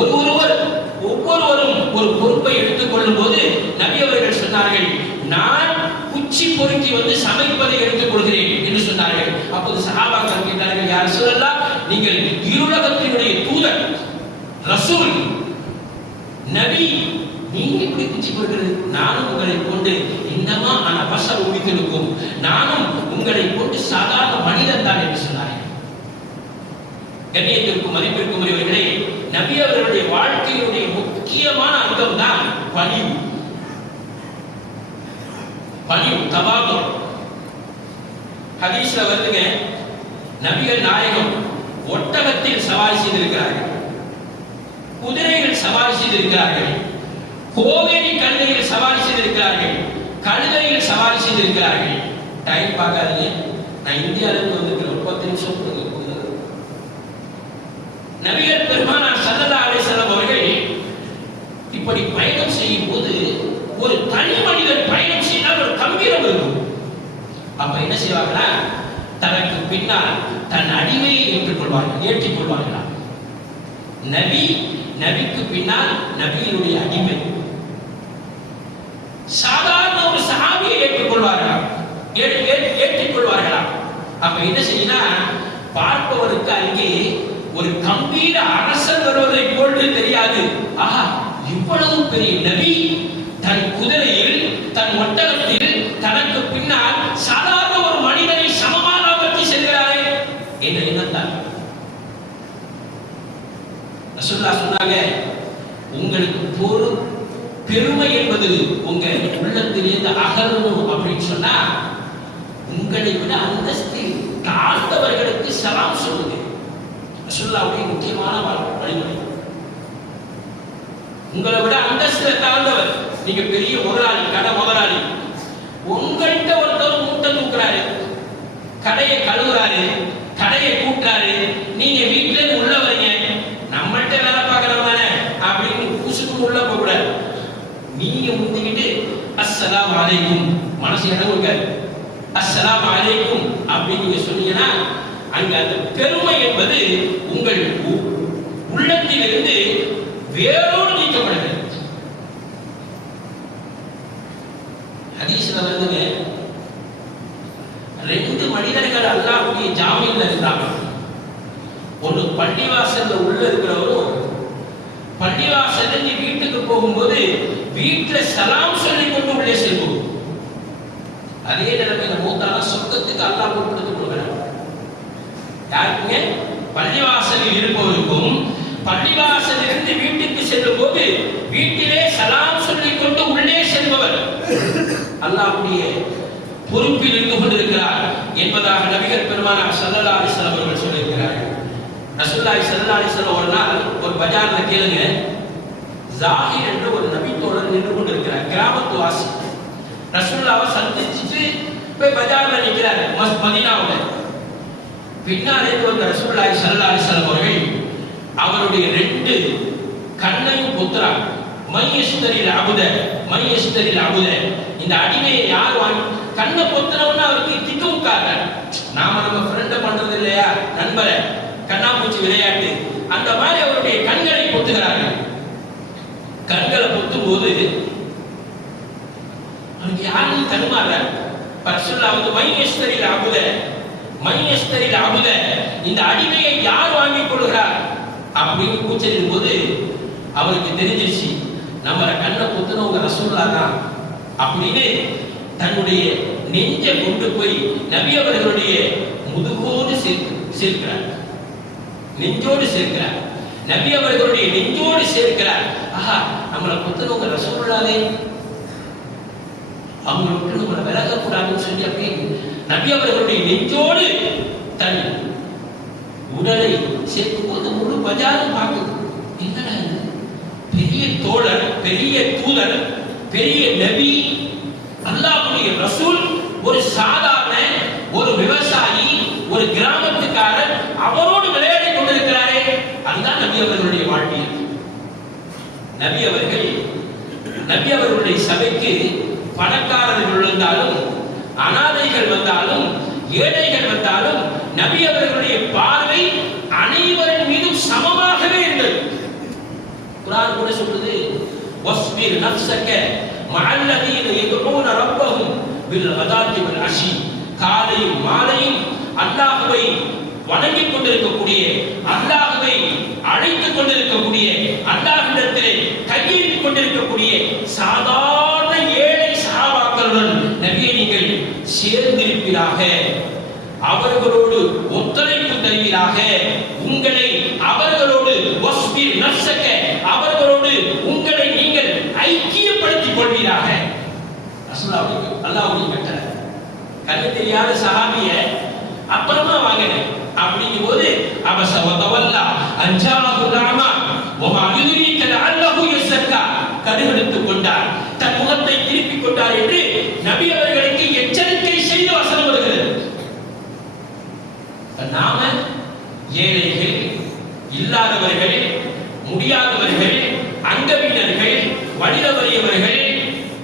ஒவ்வொருவரும் ஒரு பொறுப்பை எடுத்துக் கொள்ளும் போது நபி அவர்கள் சொன்னார்கள், நான் குச்சி பொறுக்கி வந்து சமைப்பதை எடுத்துக் கொள்கிறேன் என்று சொன்னார்கள். அப்போது சஹாபாக்கள் கேட்டார்கள், யா ரசூலல்லாஹ், நீங்கள் இருலகத்தினுடைய தூதர், ரசூல், நபி, நீங்க எப்படி குச்சி பொறுக்கிறது? நானும் உங்களை கொண்டு இன்னமா பசர் உடித்திருக்கும், நானும் உங்களை கொண்டு சாதாரண மனிதன் தான் என்று சொன்னார்கள். கண்ணியத்திற்கும் மதிப்பிற்கும் உரியவர்களே, நபி அவர்களுடைய வாழ்க்கையினுடைய முக்கியமான அங்கம் தான் பணிவு. பணிவு, தவாது. ஹதீஸ்ல வருதுங்க, நபிகள் நாயகம் ஒட்டகத்தில் சவாரி செய்திருக்கிறார்கள், குதிரைகள் சவாரி செய்திருக்கிறார்கள், கோவேரி கழுதையில் சவாரி செய்திருக்கிறார்கள், கழுதையில் சவாரி செய்திருக்கிறார்கள். டைம் பார்க்காதீங்க, நான் இந்தியாவிலிருந்து வந்திருக்கிறேன், 10 நிமிஷம். நபிகள் பெருமானார் ஸல்லல்லாஹு அலைஹி வஸல்லம் அவர்கள் இப்படி பயணம் செய்யும் போது ஒரு தனி மனிதன் பயணம் செய்தால் ஒரு கம்பீரம் இருக்கும். அப்ப என்ன செய்வாங்கன்னா, தனக்கு பின்னால் தன் அடிமையை ஏற்றிக் கொள்வார்களா. நபிக்கு பின்னால் நபியினுடைய அடிமை, சாதாரண ஒரு சஹாபியை ஏற்றிக் கொள்வார்களா. அப்ப என்ன செய்யணும், பார்ப்பவருக்கு அங்கே ஒரு கம்பீர அரசர் வருவதை போன்று தெரியாது. ஆஹா, இவ்வளவு பெரிய நபி தன் குதிரையில், தன் ஒட்டகத்தில், தனக்கு பின்னால் சாதாரண ஒரு மனிதனை சமமாக பற்றி செல்கிறாரே என்ற எண்ணத்தான். ரசூலுல்லாஹ் சொன்னாங்க, உங்களுக்கு பெருமை என்பது உங்க உள்ளத்திலிருந்து அகலணும் அப்படின்னு சொன்னா, உங்களை விட அந்தஸ்தில் தாழ்ந்தவர்களுக்கு சலாம் சொல்லுங்க. ரசூலுல்லாஹ்வுடைய முக்கியமான வழிமுறை. உங்களை விட அந்தஸ்தில தாழ்ந்தவர், நீங்க பெரிய முதலாளி, கடை முதலாளி, உங்கள்கிட்ட ஒருத்தர் மூட்டை தூக்குறாரு, கடையை கழுவுறாரு, கடையை கூட்டுறாரு, நீங்க வீட்டுல இருந்து உள்ள வரீங்க, நம்மள்கிட்ட வேலை பார்க்கலாம் தானே அப்படின்னு புசுக்கு உள்ள போக கூடாது. நீங்க முந்திக்கிட்டு அஸ்ஸலாமு அலைக்கும், மனசு இடம் கொடுக்காது. அஸ்ஸலாமு அலைக்கும் அப்படின்னு நீங்க சொன்னீங்கன்னா அங்க அந்த பெருமை என்பது உங்கள் உள்ளத்திலிருந்து வேரோடு நீக்கப்படுகிறது. ஹதீஸ்ல வருதுங்க, 2 மனிதர்கள் அல்லாஹ்வுடைய ஜாமீன்ல இருந்தாங்க. ஒன்னு பள்ளிவாசல்ல உள்ள இருக்கிறவரும், பள்ளிவாசல்ல நீ வீட்டுக்கு போகும்போது வீட்டுல சலாம் சொல்லிக் கொண்டு உள்ளே செல்வோம். அதே நிலைமையில மூத்தானா சொர்க்கத்துக்கு அல்லாஹ் கொடுத்து கொடுக்கிறார். யாருக்குங்க? பள்ளிவாசலில் இருப்பவருக்கும் பள்ளிவாசலில் இருந்து வீட்டுக்கு செல்லும் போது வீட்டிலே சலாம் சொல்லிக் கொண்டு உள்ளே செல்பவர் அல்லாஹ்வுடைய பொறுப்பில் இருந்து கொண்டிருக்கிறார் என்பதாக நபிகள் பெருமானார் ஸல்லல்லாஹு அலைஹி வஸல்லம் அவர்கள் சொல்லியிருக்கிறார்கள். ரசூலுல்லாஹி ஸல்லல்லாஹு அலைஹி வஸல்லம் ஒரு நாள் ஒரு பஜார்ல கேளுங்க, ஜாஹிர் என்ற ஒரு நபி தோழர் நின்று கொண்டிருக்கிறார், கிராமத்து வாசி. ரசூலுல்லாஹ்வை சந்திச்சிட்டு போய் பஜார்ல நிற்கிறார் மதீனாவுல. பின்னாலே வந்த ரசூலுல்லாஹி ஸல்லல்லாஹு அலைஹி வஸல்லம் அவர்கள் அவருடைய 2 கண்ணையும் பொத்துறாங்க. மையஸ்தரில் அபுத, இந்த அடிமையை யார் வாங்கி கண்ணை பொத்துறவன்னு அவருக்கு திக்குமுக்காக. நாம நம்ம ஃப்ரெண்ட பண்றது இல்லையா, நண்பரை கண்ணாமூச்சி விளையாட்டு, அந்த மாதிரி அவருடைய கண்களை பொத்துகிறார்கள். கண்களை பொத்தும் போது அவருக்கு யாரும் தடுமாறார். ரசூலுல்லாஹ் மையஸ்தரில் அபுத, இந்த அடிமையை யார் வாங்கிக் கொள்கிறார் அப்படின்னு கூச்சலின் போது அவருக்கு தெரிஞ்சிருச்சு, நம்ம கண்ணை பொத்துனவங்க ரசூலுல்லாஹ் தான் அப்படின்னு தன்னுடைய நெஞ்சை கொண்டு போய் நபி அவர்களுடைய முதுகோடு சேர்க்கிறார், நெஞ்சோடு சேர்க்கிறார், நபி அவர்களுடைய நெஞ்சோடு சேர்க்கிறார். ஆஹா, நம்மளை பொத்துனவங்க ரசூலுல்லாஹே, அவங்களுக்கு நம்மளை விலகக்கூடாதுன்னு சொல்லி அப்படி நபி அவர்களுடைய நெஞ்சோடு தன் உடலை சேர்க்கும் போது முழு பஜாரும் பார்க்குது. என்னடா இது, பெரிய தோழர், பெரிய தூதர், பெரிய நபி, அல்லாஹ்வுடைய ரசூல், ஒரு சாதாரண ஒரு விவசாயி, ஒரு கிராமத்துக்காரர் அவரோடு விளையாடி கொண்டிருக்கிறாரே. அதுதான் நபி அவர்களுடைய வாழ்க்கையில். நபி அவர்களுடைய சபைக்கு பணக்காரர்கள் வந்தாலும், அனாதைகள் வந்தாலும், ஏழைகள் வந்தாலும் நபி அவர்களுடைய பார்வை அனைவரின் மீதும் சமமாகவே இருந்தது. குர்ஆன் கூட சொல்லுது, வஸ்பிர் நஃப்ஸக மஅல்லதீன யதுஊன ரப்பஹும் பில் கதாத்தி வல் அஷி. காலையும் மாலையும் அல்லாஹ்வை வணங்கிக் கொண்டிருக்கக்கூடிய, அல்லாஹ்வை அழைத்துக் கொண்டிருக்கக்கூடிய, அல்லாஹ்விடத்திலே கையேந்திக் கொண்டிருக்கக்கூடிய சாதாரண ஏழை சஹாபாக்களுடன் நபியை நீங்கள் சேர்ந்திருப்பீராக, அவர்களோடு ஒத்துழைப்பு தருவீராக, உங்களை அவர்களோடு வஸ்பிர் நஃப்ஸக, அவர்களோடு உங்களை நீங்கள் ஐக்கியப்படுத்திக் கொள்வீராக. அல்லாஹ்வுடைய கட்டளை. கண்ணு தெரியாத சஹாபிய அப்புறமா வாங்கினேன் அப்படிங்கும் போது அபஸ வதவல்லா அன்ஜாஹு அல்அமா வமா யுத்ரீக லஅல்லஹு யஸக்கா, கடுவெடுத்துக் கொண்டார், தன் முகத்தை திருப்பிக் கொண்டார் என்று நபி அவர்களுக்கு எச்சரிக்கை செய்து வசனம் வருகிறது. நாம ஏழைகள், இல்லாதவர்கள், முடியாதவர்கள், அங்கவீனர்கள், வலிதவறியவர்கள்,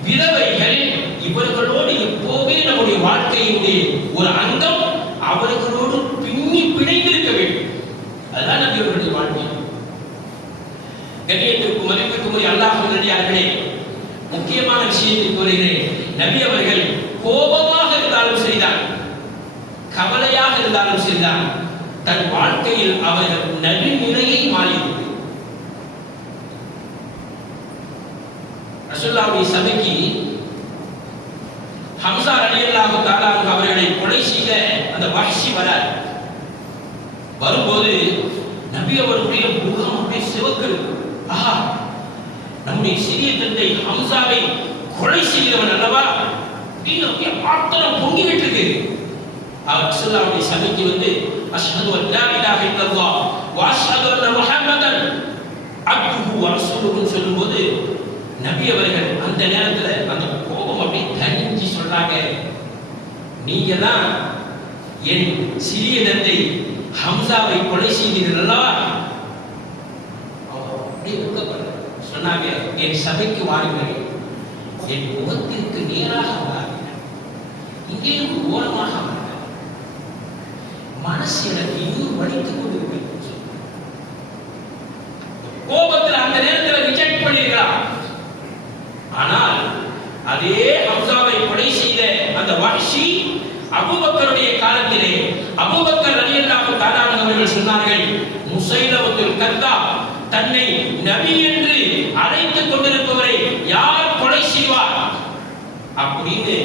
விதவைகள், இவர்களோடு எப்போவே நம்முடைய வாழ்க்கையினுடைய ஒரு அங்கம் அவர்களோடு பின்னி பிணைந்திருக்க வேண்டும். அதுதான் நபி அவர்களுடைய வாழ்க்கை. கண்ணியத்திற்கும் மதிப்பிற்கும் அல்லாஹ்வின் நல்லடியார்களே, முக்கியமான விஷயத்தை கூறுகிறேன். நபி அவர்கள் கோபமாக இருந்தாலும் சரிதான், கவலையாக இருந்தாலும் சரிதான், தன் வாழ்க்கையில் அவர்கள் நடுநிலையை மாறிவிட்டது. ரசூலுல்லாஹ்வுடைய சபைக்கு ஹம்ஸா ரலியல்லாஹு தஆலா அவர்களை கொலை செய்த அந்த வஹ்ஷி வரார். வரும்போது நபி அவர்களுடைய முகம் அப்படியே சிவக்குது. ஆஹா, நம்முடைய சிறிய தந்தை ஹம்சாவை கொலை செய்தவன் அல்லவா, அப்படியே ஆத்திரம் பொங்கிவிட்டு இருக்கு. அவர் ரசூலுல்லாஹ்வுடைய சபைக்கு வந்து அஷ்ஹது அல்லா இலாஹ இல்லல்லாஹ் வ அஷ்ஹது அன்ன முஹம்மதன் அப்துஹு வ ரசூலுஹு சொல்லும்போது நபி அவர்கள் அந்த நேரத்தில் அந்த கோபம் அப்படியே தணிஞ்சு சொல்றாங்க, நீங்க தான் என் சிறிய தந்தை ஹம்சாவை கொலை செய்தீர்கள் அல்லவா. அப்படியே சொன்னாங்க, என் சபைக்கு வாருங்கள், என் முகத்திற்கு நேராக வாருங்கள், இங்கே ஓரமாக மனசு எனக்கு இன்னும் வலித்துக் கொண்டிருக்கிறது. கோபத்தில் அந்த நேரத்தில் ரிஜெக்ட் பண்ணிருக்கிறார். ஆனால் அதே ஹம்சாவை கொலை செய்த அந்த வஹ்ஷி அபூபக்கருடைய காலத்திலே அபூபக்கர் ரலியல்லாஹு தஆலா அவர்கள் சொன்னார்கள், முஸைலமத்துல் கத்தாப் தன்னை நபி என்று அழைத்துக் கொண்டிருப்பவரை யார் கொலை செய்வார் அப்படின்னு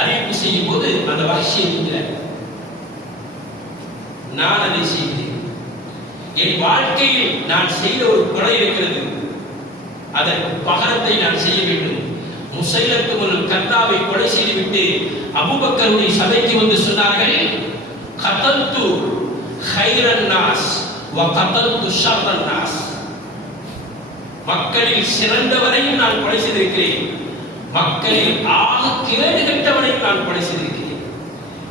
அறிவிப்பு செய்யும் போது அந்த வஹ்ஷி இருக்கிறார். நான் அதை செய்கிறேன். என் வாழ்க்கையில் நான் செய்த ஒரு கொலை இருக்கிறது, அதற்கு பகரத்தை நான் செய்ய வேண்டும். முஸைலத்துல் கத்தாவை கொலை செய்துவிட்டு அபூபக்கருடைய சபைக்கு வந்து சொன்னார்கள், கதல்து கைரன் நாஸ் வ கதல்து ஷர்ரன் நாஸ். மக்களில் சிறந்தவரையும் நான் கொலை செய்திருக்கிறேன், மக்களில் ஆக கேடு கெட்டவனையும் நான் கொலை செய்திருக்கிறேன்.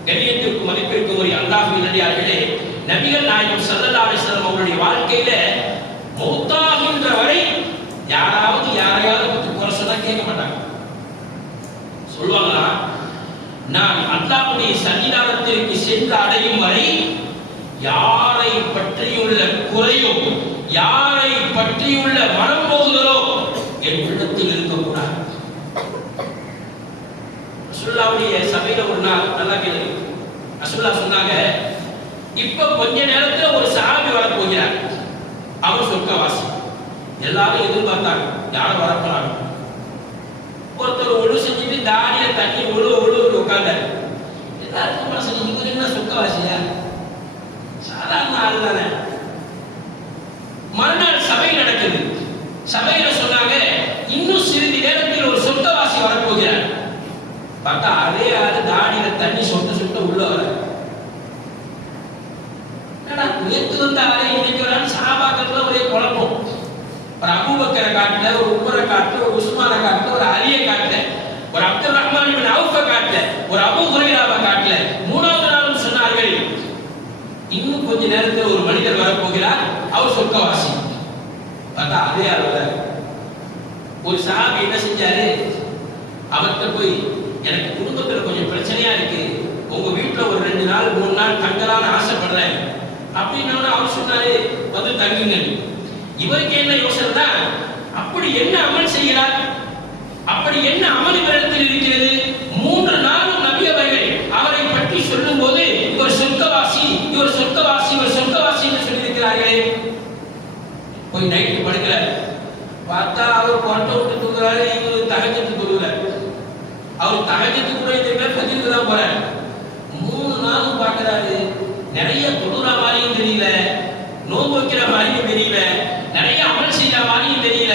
கண்ணியத்திற்கும் மதிப்பிற்கும் ஒரு அல்லாஹ்வின் நல்லடியார்களே, நபிகள் நாயகம் ஸல்லல்லாஹு அலைஹி வஸல்லம் அவருடைய வாழ்க்கையில மௌத்தாகின்ற வரை யாராவது யாரையாவது பத்தி குறை சொன்னா கேட்க மாட்டாங்க. சொல்லுவாங்களா, நான் அல்லாஹ்வுடைய சன்னிதானத்திற்கு சென்று அடையும் வரை யாரை பற்றியுள்ள குறையோ யாரை பற்றியுள்ள மனம் போகுதலோ என் உள்ளத்தில் இருக்கக்கூடாது. ரசூலுல்லாஹ்வுடைய சபையில ஒரு நாள் நல்லா கேளுங்க. ரசூலுல்லாஹ் சொன்னாங்க, இப்ப கொஞ்ச நேரத்துல ஒரு சஹாபி வர போகிறார், அவர் சொர்க்கவாசி. எல்லாரும் எதிர்பார்த்தாங்க யார வரப்போறாங்க. ஒருத்தர் ஒழு செஞ்சுட்டு தாடிய தண்ணி ஒழு உட்கார்ந்தாரு. எல்லாருக்கும் மனசு, இவர் என்ன சொர்க்கவாசியா, சாதாரண ஆள் தானே. மறுநாள் சபை நடக்குது. சபையில சொன்னாங்க, இன்னும் சிறிது நேரத்தில் ஒரு சொர்க்கவாசி வரப்போகிறார். பார்த்தா அதே ஆளு தாடியில தண்ணி சொட்டு உள்ள வர. நேற்று வந்த ஆளே இன்னைக்கு வரான்னு சஹாபாக்கள் ஒரே குழப்பம். ஒரு அபூபக்கரை காட்டல, ஒரு உமரை காட்டல, ஒரு உஸ்மானை காட்டல, ஒரு அலியை காட்டல, ஒரு அப்துல் ரஹ்மான் இப்னு அவுஃபை காட்டல, ஒரு அபூ ஹுரைராவை காட்டல. மூணாவது நாளும் சொன்னார்கள், இன்னும் கொஞ்ச நேரத்தில் ஒரு மனிதர் வரப்போகிறார், அவர் சொர்க்கவாசி. பார்த்தா அதே ஆள். ஒரு சஹாபி என்ன செஞ்சாரு, அவர்கிட்ட போய், எனக்கு குடும்பத்தில் கொஞ்சம் பிரச்சனையா இருக்கு, உங்க வீட்டுல ஒரு 2 நாள் 3 நாள் தங்கலான்னு ஆசைப்படுறேன் அப்படின்னு அவர் சொன்னாரு, வந்து தங்குங்க. இவருக்கு என்ன யோசனை, அப்படி என்ன அமல் செய்கிறார், அப்படி என்ன அமல் இவரிடத்தில் இருக்கிறது. 3 நாளும் நபி அவர்கள் அவரை பற்றி சொல்லும் போது இவர் சொர்க்கவாசி, இவர் சொர்க்கவாசி, இவர் சொர்க்கவாசி என்று சொல்லியிருக்கிறார்களே. போய் நைட்டு படுக்கிறார். பார்த்தா அவர் கொட்டை விட்டு தூங்குறாரு, இவர் தஹஜ்ஜுக்கு தொழுகிறார். அவர் தஹஜ்ஜுக்கு கூட இந்த ஃபஜ்ருக்கு தான் போறார். 3 நாளும் பார்க்கிறாரு, நிறைய தொழுற மாதிரியும் தெரியல, நோன்பு வைக்கிற மாதிரியும் தெரியல, நிறைய அமல் செய்யற மாதிரியும் தெரியல.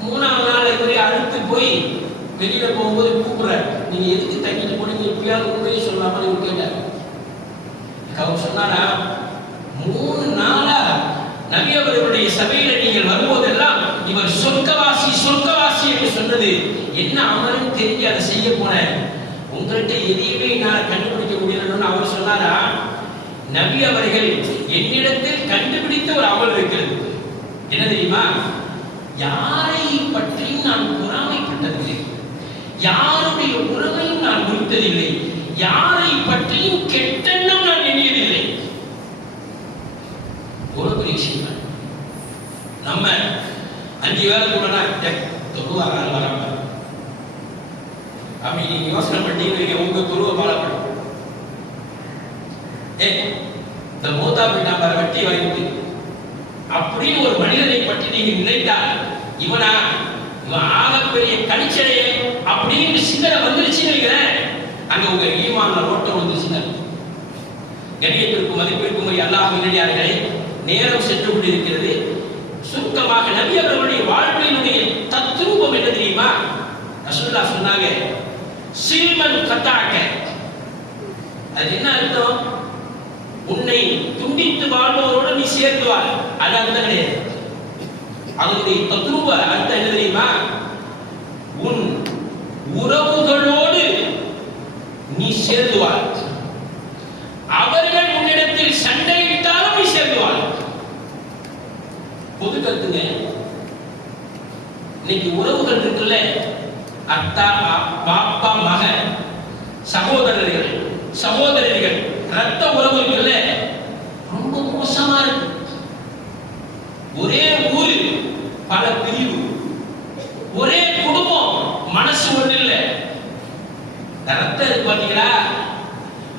3ஆவது நாள் இவரே அழுத்து போய் வெளியில போகும்போது கூப்பிடுறாரு, நீங்க எதுக்கு தங்கிட்டு போனீங்க, இப்பயாவது உண்மையை சொல்லாமல் இவர் கேட்டார். அவர் சொன்னாரா, 3 நாளா நபி அவர்களுடைய சபையில நீங்கள் வரும்போதெல்லாம் இவர் சொர்க்கவாசி சொர்க்கவாசி என்று சொன்னது என்ன அமல்னு தெரிஞ்சு அதை செய்ய போன, உங்கள்கிட்ட எதையுமே நான் கண்டுபிடிக்க முடியலன்னு அவர் சொன்னாரா. நபி அவர்கள் என்னிடத்தில் கண்டுபிடித்த ஒரு அமல் இருக்கிறது, என்ன தெரியுமா, யாரை பற்றியும் நான் பொறாமைப்பட்டதில்லை, யாருடைய உறவையும் நான் குறித்ததில்லை, யாரை பற்றியும் கெட்டெண்ணம் நான் எண்ணியதில்லை. ஒரு பெரிய விஷயம். நம்ம 5 வேலை கூட தொழுவாங்க வராம அப்படி நீங்க யோசனை பண்ணீங்க, உங்க தொழுவ பாலப்படும். இந்த மூத்தா போய் நம்ம வட்டி வாங்கிட்டு அப்படின்னு ஒரு மனிதனை பற்றி நீங்க நினைத்தால், இவன் ஆகப்பெரிய கணிச்சடைய அப்படின்னு சிந்தனை வந்துருச்சுன்னு நினைக்கிறேன், அங்க உங்க ஈமான்ல ஓட்டம் வந்துருச்சுங்க. கண்ணியத்திற்கும் மதிப்பிற்கும் அல்லாஹ்வின் நல்லடியார்களே, நேரம் சென்று கொண்டிருக்கிறது. சுருக்கமாக நபி அவர்களுடைய வாழ்க்கையினுடைய தத்ரூபம் என்ன தெரியுமா, ரசூலுல்லாஹ் சொன்னாங்க, சில்மன் கத்தாக்க. அது என்ன அர்த்தம், உன்னை துண்டித்து வாழ்பவரோடு நீ சேர்ந்து வாழ், அது அர்த்தம் கிடையாது. அதனுடைய தத்ரூப அர்த்தம் என்ன தெரியுமா, உன் உறவுகளோடு நீ சேர்ந்து வாழ், அவர்கள் உன்னிடத்தில் சண்டையிட்டாலும் நீ சேர்ந்து வாழ். பொது கருத்துங்க, இன்னைக்கு உறவுகள் இருக்குல்ல, அத்தா பாப்பா மகன் சகோதரர்கள் சகோதரிகள் ரத்த உறவுகள்ல ரொம்ப மோசமா இருக்கு. ஒரே ஊரு பல பிரிவு, ஒரே குடும்பம் மனசு ஒண்ணு இல்ல. ரத்தம் இருக்கு பாத்தீங்களா?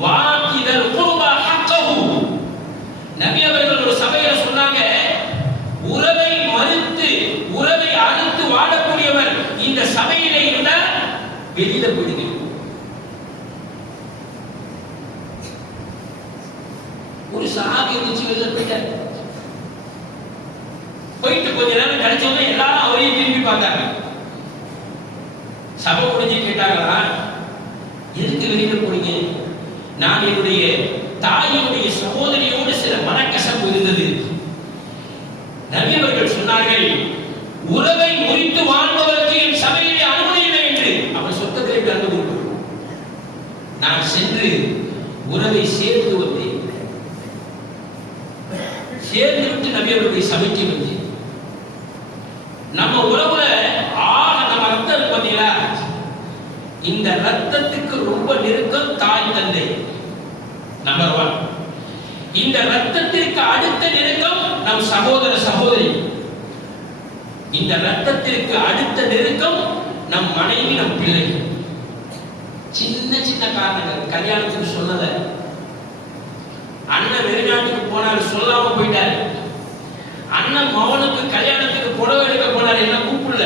வாக்கிதல் குர்பா ஹக்கஹு. நபி அவர்கள் ஒரு சபையில சொன்னாங்க, உறவை மறுத்து உறவை அறுத்து வாழக்கூடியவர் இந்த சபையிலே இருந்தா வெளியில போயிடுங்க. ஒரு சஹாபி இருந்துச்சு, வெளியில போயிட்டாரு. போயிட்டு கொஞ்ச நேரம் கழிச்சவங்க எல்லாரும் அவரையும் திரும்பி பார்த்தாங்க. சபை முடிஞ்சு கேட்டாங்களா, எதுக்கு வெளியில போறீங்க? நான் என்னுடைய தாயினுடைய சகோதரியோடு சில மனக்கசப்பு இருந்தது. நபி அவர்கள் சொன்னார்கள், உறவை முறித்து வாழ்பவருக்கு என் சபையிலே அனுமதி இல்லை என்று. அவர் சொத்தத்திலே கலந்து கொண்டு நான் சென்று உறவை சேர்ந்து வந்தேன். சேர்ந்து விட்டு நபி அவருடைய சபைக்கு வந்தேன். நம்ம உறவுல நம்ம ரத்தம் பார்த்தீங்களா? இந்த ரத்தத்துக்கு ரொம்ப நெருக்கம் தாய் தந்தை நம்பர் 1. இந்த ரத்தத்திற்கு அடுத்த நெருக்கம் நம் சகோதர சகோதரி. இந்த ரத்தத்திற்கு அடுத்த நெருக்கம் நம் மனைவி, நம் பிள்ளை. சின்ன சின்ன காரணங்கள் கல்யாணத்துக்கு சொன்னத அண்ணன் வெளிநாட்டுக்கு போனார், சொல்லாம போயிட்டாரு. அண்ணன் மகனுக்கு கல்யாணத்துக்கு புடவை எடுக்க போனார், என்ன கூப்பிடல,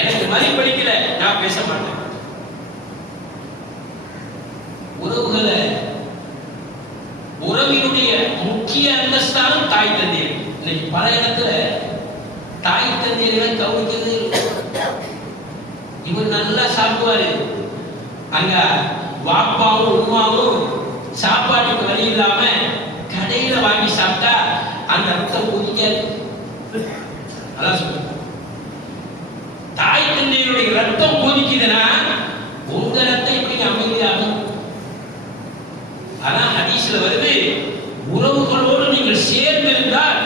எனக்கு மதிப்பளிக்கல, நான் பேச மாட்டேன். உறவுகளை உறவினுடைய முக்கிய அந்தஸ்தானம் தாய் தந்தையர். இன்னைக்கு பல இடத்துல தாய் தந்தையரை கவனிக்கிறது. இவர் நல்லா சாப்பிடுவாரு, அங்க வாப்பாவும் உமாவும் சாப்பாட்டுக்கு வழி இல்லாம கடையில வாங்கி சாப்பிட்டா அந்த ரத்தம் கொதிக்காது. அதான் சொல்ற, தாய் தந்தையருடைய ரத்தம் கொதிக்குதுன்னா உங்க ரத்தம் எப்படி அமைதியாகும்? ஆனா ஹதீஸ்ல வருது, உறவுகளோடு நீங்கள் சேர்ந்திருந்தால்,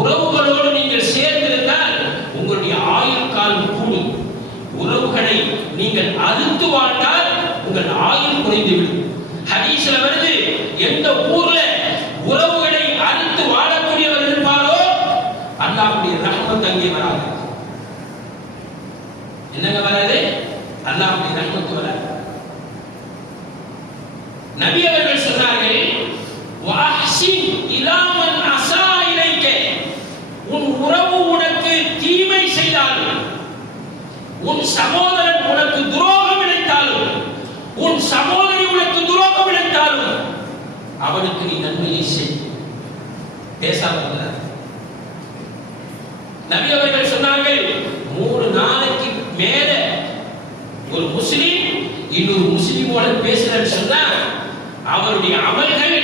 உறவுகளோடு நீங்கள் சேர்ந்திருந்தால் உங்களுடைய ஆயுள் காலம் கூடும். உறவுகளை நீங்கள் அறுத்து வாழ்ந்தால் உங்கள் ஆயுள் குறைந்துவிடும். ஹதீஸ்ல வருது, எந்த ஊர்ல உறவுகளை அறுத்து வாழக்கூடியவர் இருப்பாரோ அல்லாஹ்வுடைய ரஹ்மத் அங்கே வராது. என்னங்க வராது? அல்லாஹ்வுடைய ரஹ்மத் வராது. நபி அவர்கள் சொன்னார்கள், வஹ்சின் இலா மன் அஸா இலைக. உன் உறவு உனக்கு தீமை செய்தாலும், உன் சகோதரன் உனக்கு துரோகம் இழைத்தாலும், உன் சகோதரி உனக்கு துரோகம் இழைத்தாலும் அவனுக்கு நீ நன்மையை செய். பேசாமல் நபி அவர்கள் சொன்னார்கள், 3 நாளைக்கு மேல ஒரு முஸ்லிம் இன்னொரு முஸ்லிமோட பேசுறன்னு சொன்னா அவருடைய அமல்கள்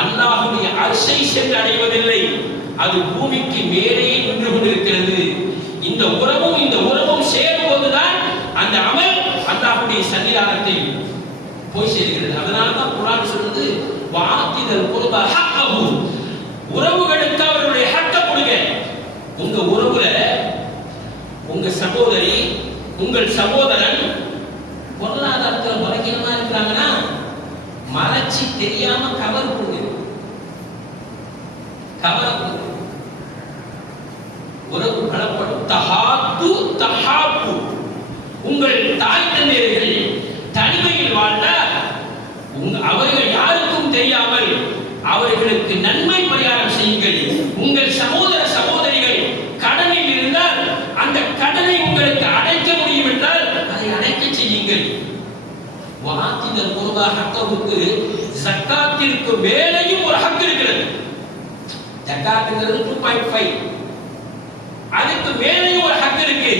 அல்லாஹ்வுடைய அர்ஷை சென்று அடைவதில்லை, அது பூமிக்கு மேலே நின்று கொண்டிருக்கிறது. இந்த உறவும் சேரும் போதுதான் அந்த அமல் அல்லாஹ்வுடைய சன்னிதானத்தை போய் சேர்கிறது. அதனால்தான் குர்ஆன் சொல்றது, வாத்திதல் குர்பா ஹக்கஹு. உறவுகளுக்கு அவருடைய ஹக்க கொடுங்க. உங்க உறவுல உங்க சகோதரி, உங்கள் சகோதரன் பொருளாதாரத்தில் பலகீனமா இருக்கிறாங்கன்னா மறைச்சி தெரியாம கவர் கொடுங்க. உறவு பலப்படும். தஹாத்து தஹாப்பு. உங்கள் தாய் தந்தையர்கள் தனிமையில் வாழ்ந்தால் அவர்கள் யாருக்கும் தெரியாமல் அவர்களுக்கு நன்மை பரிகாரம் செய்யுங்கள். உங்கள் சகோதர சகோதரிகள் கடனில் இருந்தால் அந்த கடனை உங்களுக்கு அடைக்க முடியும் என்றால் அதை அடைக்க செய்யுங்கள். வாத்திதல் குர்பா ஹக்கஹுக்கு ஜக்காத்திற்கு மேலேயும் ஒரு ஹக் இருக்கிறது. ஜக்காத்துங்கிறது 2.5, அதுக்கு மேலேயும் ஒரு ஹக் இருக்கு.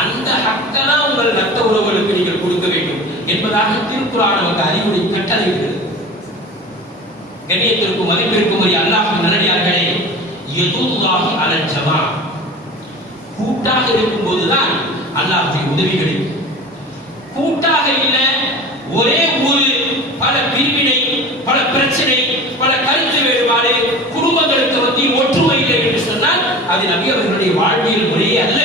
அந்த ஹக்கெல்லாம் உங்கள் ரத்த உறவுகளுக்கு நீங்கள் கொடுக்க வேண்டும் என்பதாக திருக்குர்ஆன் நமக்கு அறிவுரை கட்டளையிடுகிறது. கண்ணியத்திற்கும் மதிப்பிற்கும் உரிய அல்லாஹ்வின் நல்லடியார்களே, யதுல்லாஹி அலல் ஜமா. கூட்டாக இருக்கும் போதுதான் அல்லாஹ்வுடைய உதவி கிடைக்கும். கூட்டாக இல்ல, ஒரே ஊரு, பல பிரிவினை, பல பிரச்சனை, பல கருத்து வேறுபாடு, குடும்பங்களுக்கு மத்தியில் ஒற்றுமை இல்லை என்று சொன்னால் அது நபி அவர்களுடைய வாழ்வியல் முறையே அல்ல.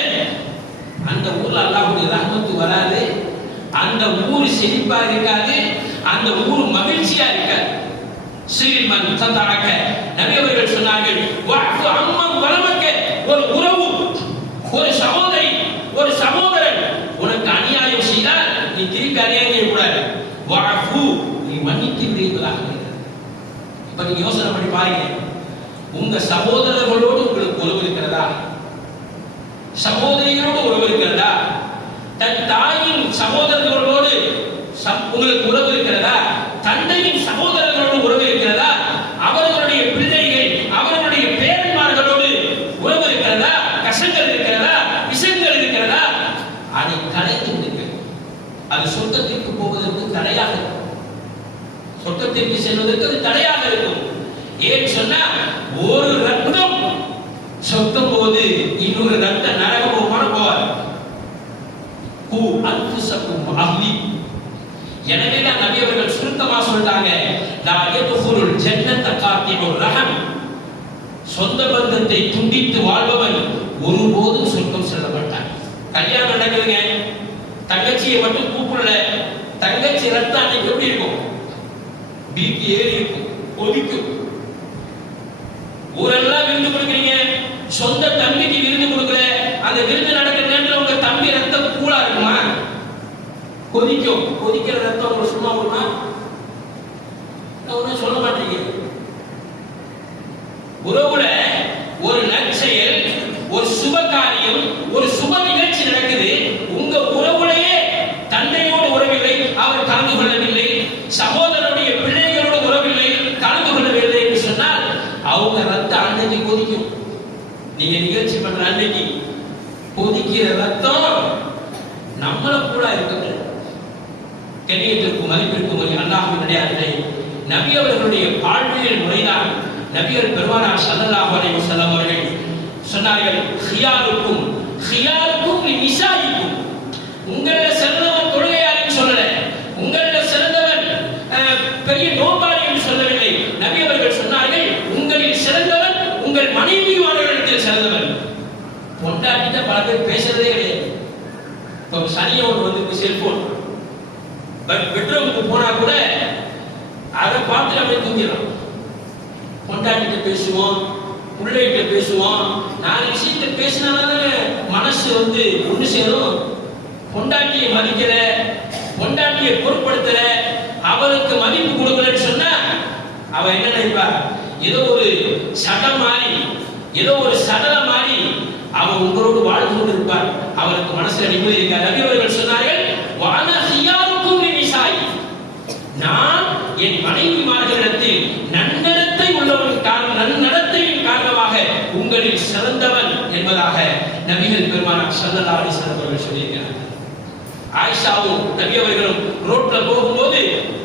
அந்த ஊர்ல அல்லாஹ்வுடைய ரஹ்மத்து வராது, அந்த ஊர் செழிப்பா இருக்காது, அந்த ஊர் மகிழ்ச்சியா இருக்காது. ஸ்ரீமன் தந்தரக்க நபி அவர்கள் சொன்னார்கள், வஅஃபு அம்மன் வலமக்க, ஒரு உறவு, ஒரு சகோதரி, ஒரு சகோதரன் உனக்கு அநியாயம் செய்தால் நீ திருப்பி அநியாயம் செய்யக்கூடாது. வஅஃபு, நீ மன்னித்து விடுவதாக. இப்ப நீங்க யோசனை பண்ணி பாருங்க, உங்க சகோதரர்களோடு உங்களுக்கு உறவு இருக்கிறதா? சகோதரிகளோடு உறவு இருக்கிறதா? தன் தாயின் சகோதரர்களோடு உங்களுக்கு உறவு இருக்கிறதா? தந்தையின் சகோதரர்களோடு உறவு இருக்கிறதா? அவர்களுடைய பிள்ளைகள், அவர்களுடைய பேரன்மார்களோடு உறவு இருக்கிறதா? கசங்கள் இருக்கிறதா? விஷங்கள் இருக்கிறதா? அதை கலைத்து விடுங்கள். அது சொர்க்கத்திற்கு போவதற்கு தடையாக இருக்கும். சொர்க்கத்திற்கு செல்வதற்கு அது தடையாக இருக்கும். ஏன் சொன்னா, ஒரு ரத்தம் சொர்க்கம் போது இன்னொரு ரத்த நரகமான போவார். எனவே தான் நபி அவர்கள் சுருக்கமா சொல்றாங்க, லா யதுகுலுல் ஜன்னத காத்திபுர் ரஹம், சொந்த பந்தத்தை துண்டித்து வாழ்பவன் ஒருபோதும் சொர்க்கம் செல்ல மாட்டான். கல்யாணம் நடக்குதுங்க, தங்கச்சியை மட்டும் கூப்பிடல, தங்கச்சி ரத்தம் அன்னைக்கு எப்படி இருக்கும்? பிபி ஏறி இருக்கும், கொதிக்கும். ஊரெல்லாம் விருந்து கொடுக்குறீங்க, சொந்த தம்பிக்கு விருந்து கொடுக்கல, அந்த விருந்து நடக்கிற நேரத்தில் உங்க தம்பி ரத்தம் கூலா இருக்குமா? கொதிக்கும். கொதிக்கிற ரத்தம் ஒரு சும்மா வருமா? ஒன்னும் சொல்ல மாட்டீங்க. உறவுல ஒரு நற்செயல், ஒரு சுப காரியம், ஒரு சுப நிகழ்ச்சி நடக்குது, உங்க உறவுலையே தந்தையோடு உறவில்லை, அவர் கலந்து கொள்ளவில்லை, சகோதரனுடைய பிள்ளைகளோடு உறவில்லை, கலந்து கொள்ளவில்லை என்று சொன்னால் அவங்க ரத்தம் அன்னைக்கு கொதிக்கும். நீங்க நிகழ்ச்சி பண்ற அன்னைக்கு கொதிக்கிற ரத்தம் நம்மள கூட இருக்கிறது. கண்ணியத்திற்கும் மதிப்பிற்கும் அல்லாஹ்வின் அடியார்களே, நபி அவர்களுடைய வாழ்வியல் முறைதான். நபியர் பெருமானார் ஸல்லல்லாஹு அலைஹி வஸல்லம் அவர்கள் சொன்னார்கள், ஹியாருக்கும் ஹியாருக்கும் நிசாயிக்கும், உங்கள சிறந்தவன் தொழுகையாளின்னு சொல்லல, உங்கள சிறந்தவன் பெரிய நோபாளி என்று சொல்லவில்லை. நபி அவர்கள் சொன்னார்கள், உங்களில் சிறந்தவன் உங்கள் மனைவிமார்களிடத்தில் சிறந்தவன். பொண்டாட்டிட்ட பல பேர் பேசுறதே கிடையாது. இப்போ சனியோடு வந்து செல்போன், பெட்ரூமுக்கு போனா கூட அதை பார்த்து அப்படியே தூங்கிடலாம். பொண்டாட்டிட்ட பேசுவோம், பிள்ளைகிட்ட பேசுவோம், 4 விஷயத்தை பேசினாலும் மனசு வந்து ஒண்ணு சேரும். பொண்டாட்டியை மதிக்கல, பொண்டாட்டியை பொருட்படுத்தல, அவருக்கு மதிப்பு கொடுக்கலன்னு சொன்னா அவ என்ன நினைப்பா? ஏதோ ஒரு சடம் மாறி, ஏதோ ஒரு சடல மாறி அவர் உங்களோடு வாழ்ந்து கொண்டிருப்பார். அவருக்கு மனசுல நிம்மதி இருக்காது. நபி அவர்கள் சொன்னார்கள், வான ஹியாருக்கும் நிசாயி, நான் என் மனைவிமார்களிடத்தில் நன்னடத்தை உள்ளவன் நன்னடத்தையின் காரணமாக உங்களில் சிறந்தவன் என்பதாக நபிகள் பெருமானார் ஸல்லல்லாஹு அலைஹி வஸல்லம் அவர்கள் சொல்லியிருக்கிறார். ஆயிஷாவும் நபி அவர்களும் ரோட்ல போகும்போது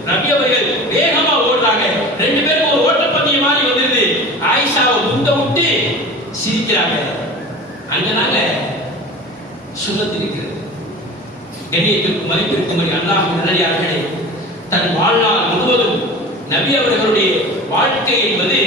நபி அவர்கள் வேகமா ஓடுறாங்க. 2 பேரும் ஒரு ஓட்டப்பந்தய மாதிரி வந்துருது. ஆயிஷாவை முந்த விட்டு சிரிக்கிறாங்க. அங்கனால சுகத்து இருக்கிறது. கண்ணியத்திற்கும் மதிப்பிற்கும் அல்லாஹ்வின் நல்லடியார்களே, தன் வாழ்நாள் முழுவதும் நபி அவர்களுடைய வாழ்க்கை என்பது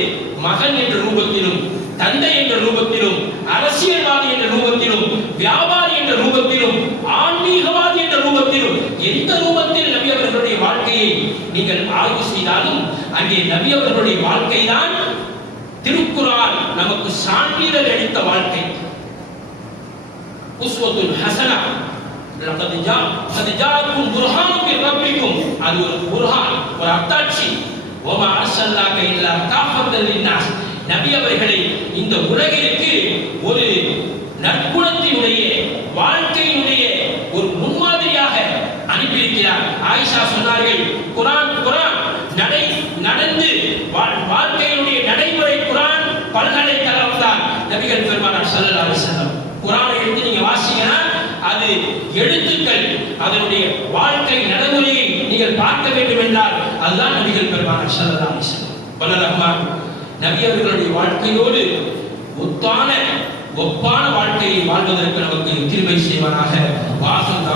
மகன் என்ற ரூபத்திலும், தந்தை என்ற ரூபத்திலும், அரசியல்வாதி என்ற ரூபத்திலும், வியாபாரி என்ற ரூபத்திலும், ஆன்மீகவாதி என்ற ரூபத்திலும், எந்த ரூபத்தில் நபி அவர்களுடைய வாழ்க்கையை நீங்கள் ஆய்வு செய்தாலும் அங்கே நபி அவர்களுடைய வாழ்க்கை தான் திருக்குர்ஆன் நமக்கு சான்றிதழ் அளித்த வாழ்க்கை. உஸ்வத்துல் ஹஸனா, லகத் ஜாஅக்கும் புர்ஹானும் மின் ரப்பிக்கும், அது ஒரு புர்ஹான், ஒரு அத்தாட்சி. வமா அர்ஸல்னாக இல்லா காஃபத்தல் லின்னாஸ், நபி அவர்களை இந்த உலகிற்கு ஒரு நற்குணத்தினுடைய வாழ்க்கையினுடைய ஒரு முன்மாதிரியாக அனுப்பியிருக்கிறார். ஆயிஷா சொன்னார்கள், குர்ஆன் நடந்து வாழ்க்கையினுடைய நடைமுறை குர்ஆன் பல்கலைக்கழகம் தான் நபிகள் பெருமானார் ஸல்லல்லாஹு அலைஹி வஸல்லம். குர்ஆனை எடுத்து நீங்க வாசிங்கன்னா அது எழுத்துக்கள், அதனுடைய வாழ்க்கை நடைமுறையை நீங்கள் பார்க்க வேண்டும் என்றால் அதுதான் நபிகள் பெருமானார் ஸல்லல்லாஹு அலைஹி வஸல்லம். வல்ல ரஹ்மான் நபி அவர்களுடைய வாழ்க்கையோடு ஒப்பான வாழ்க்கையை வாழ்வதற்கு நமக்கு கிருபை செய்வானாக. வாசம்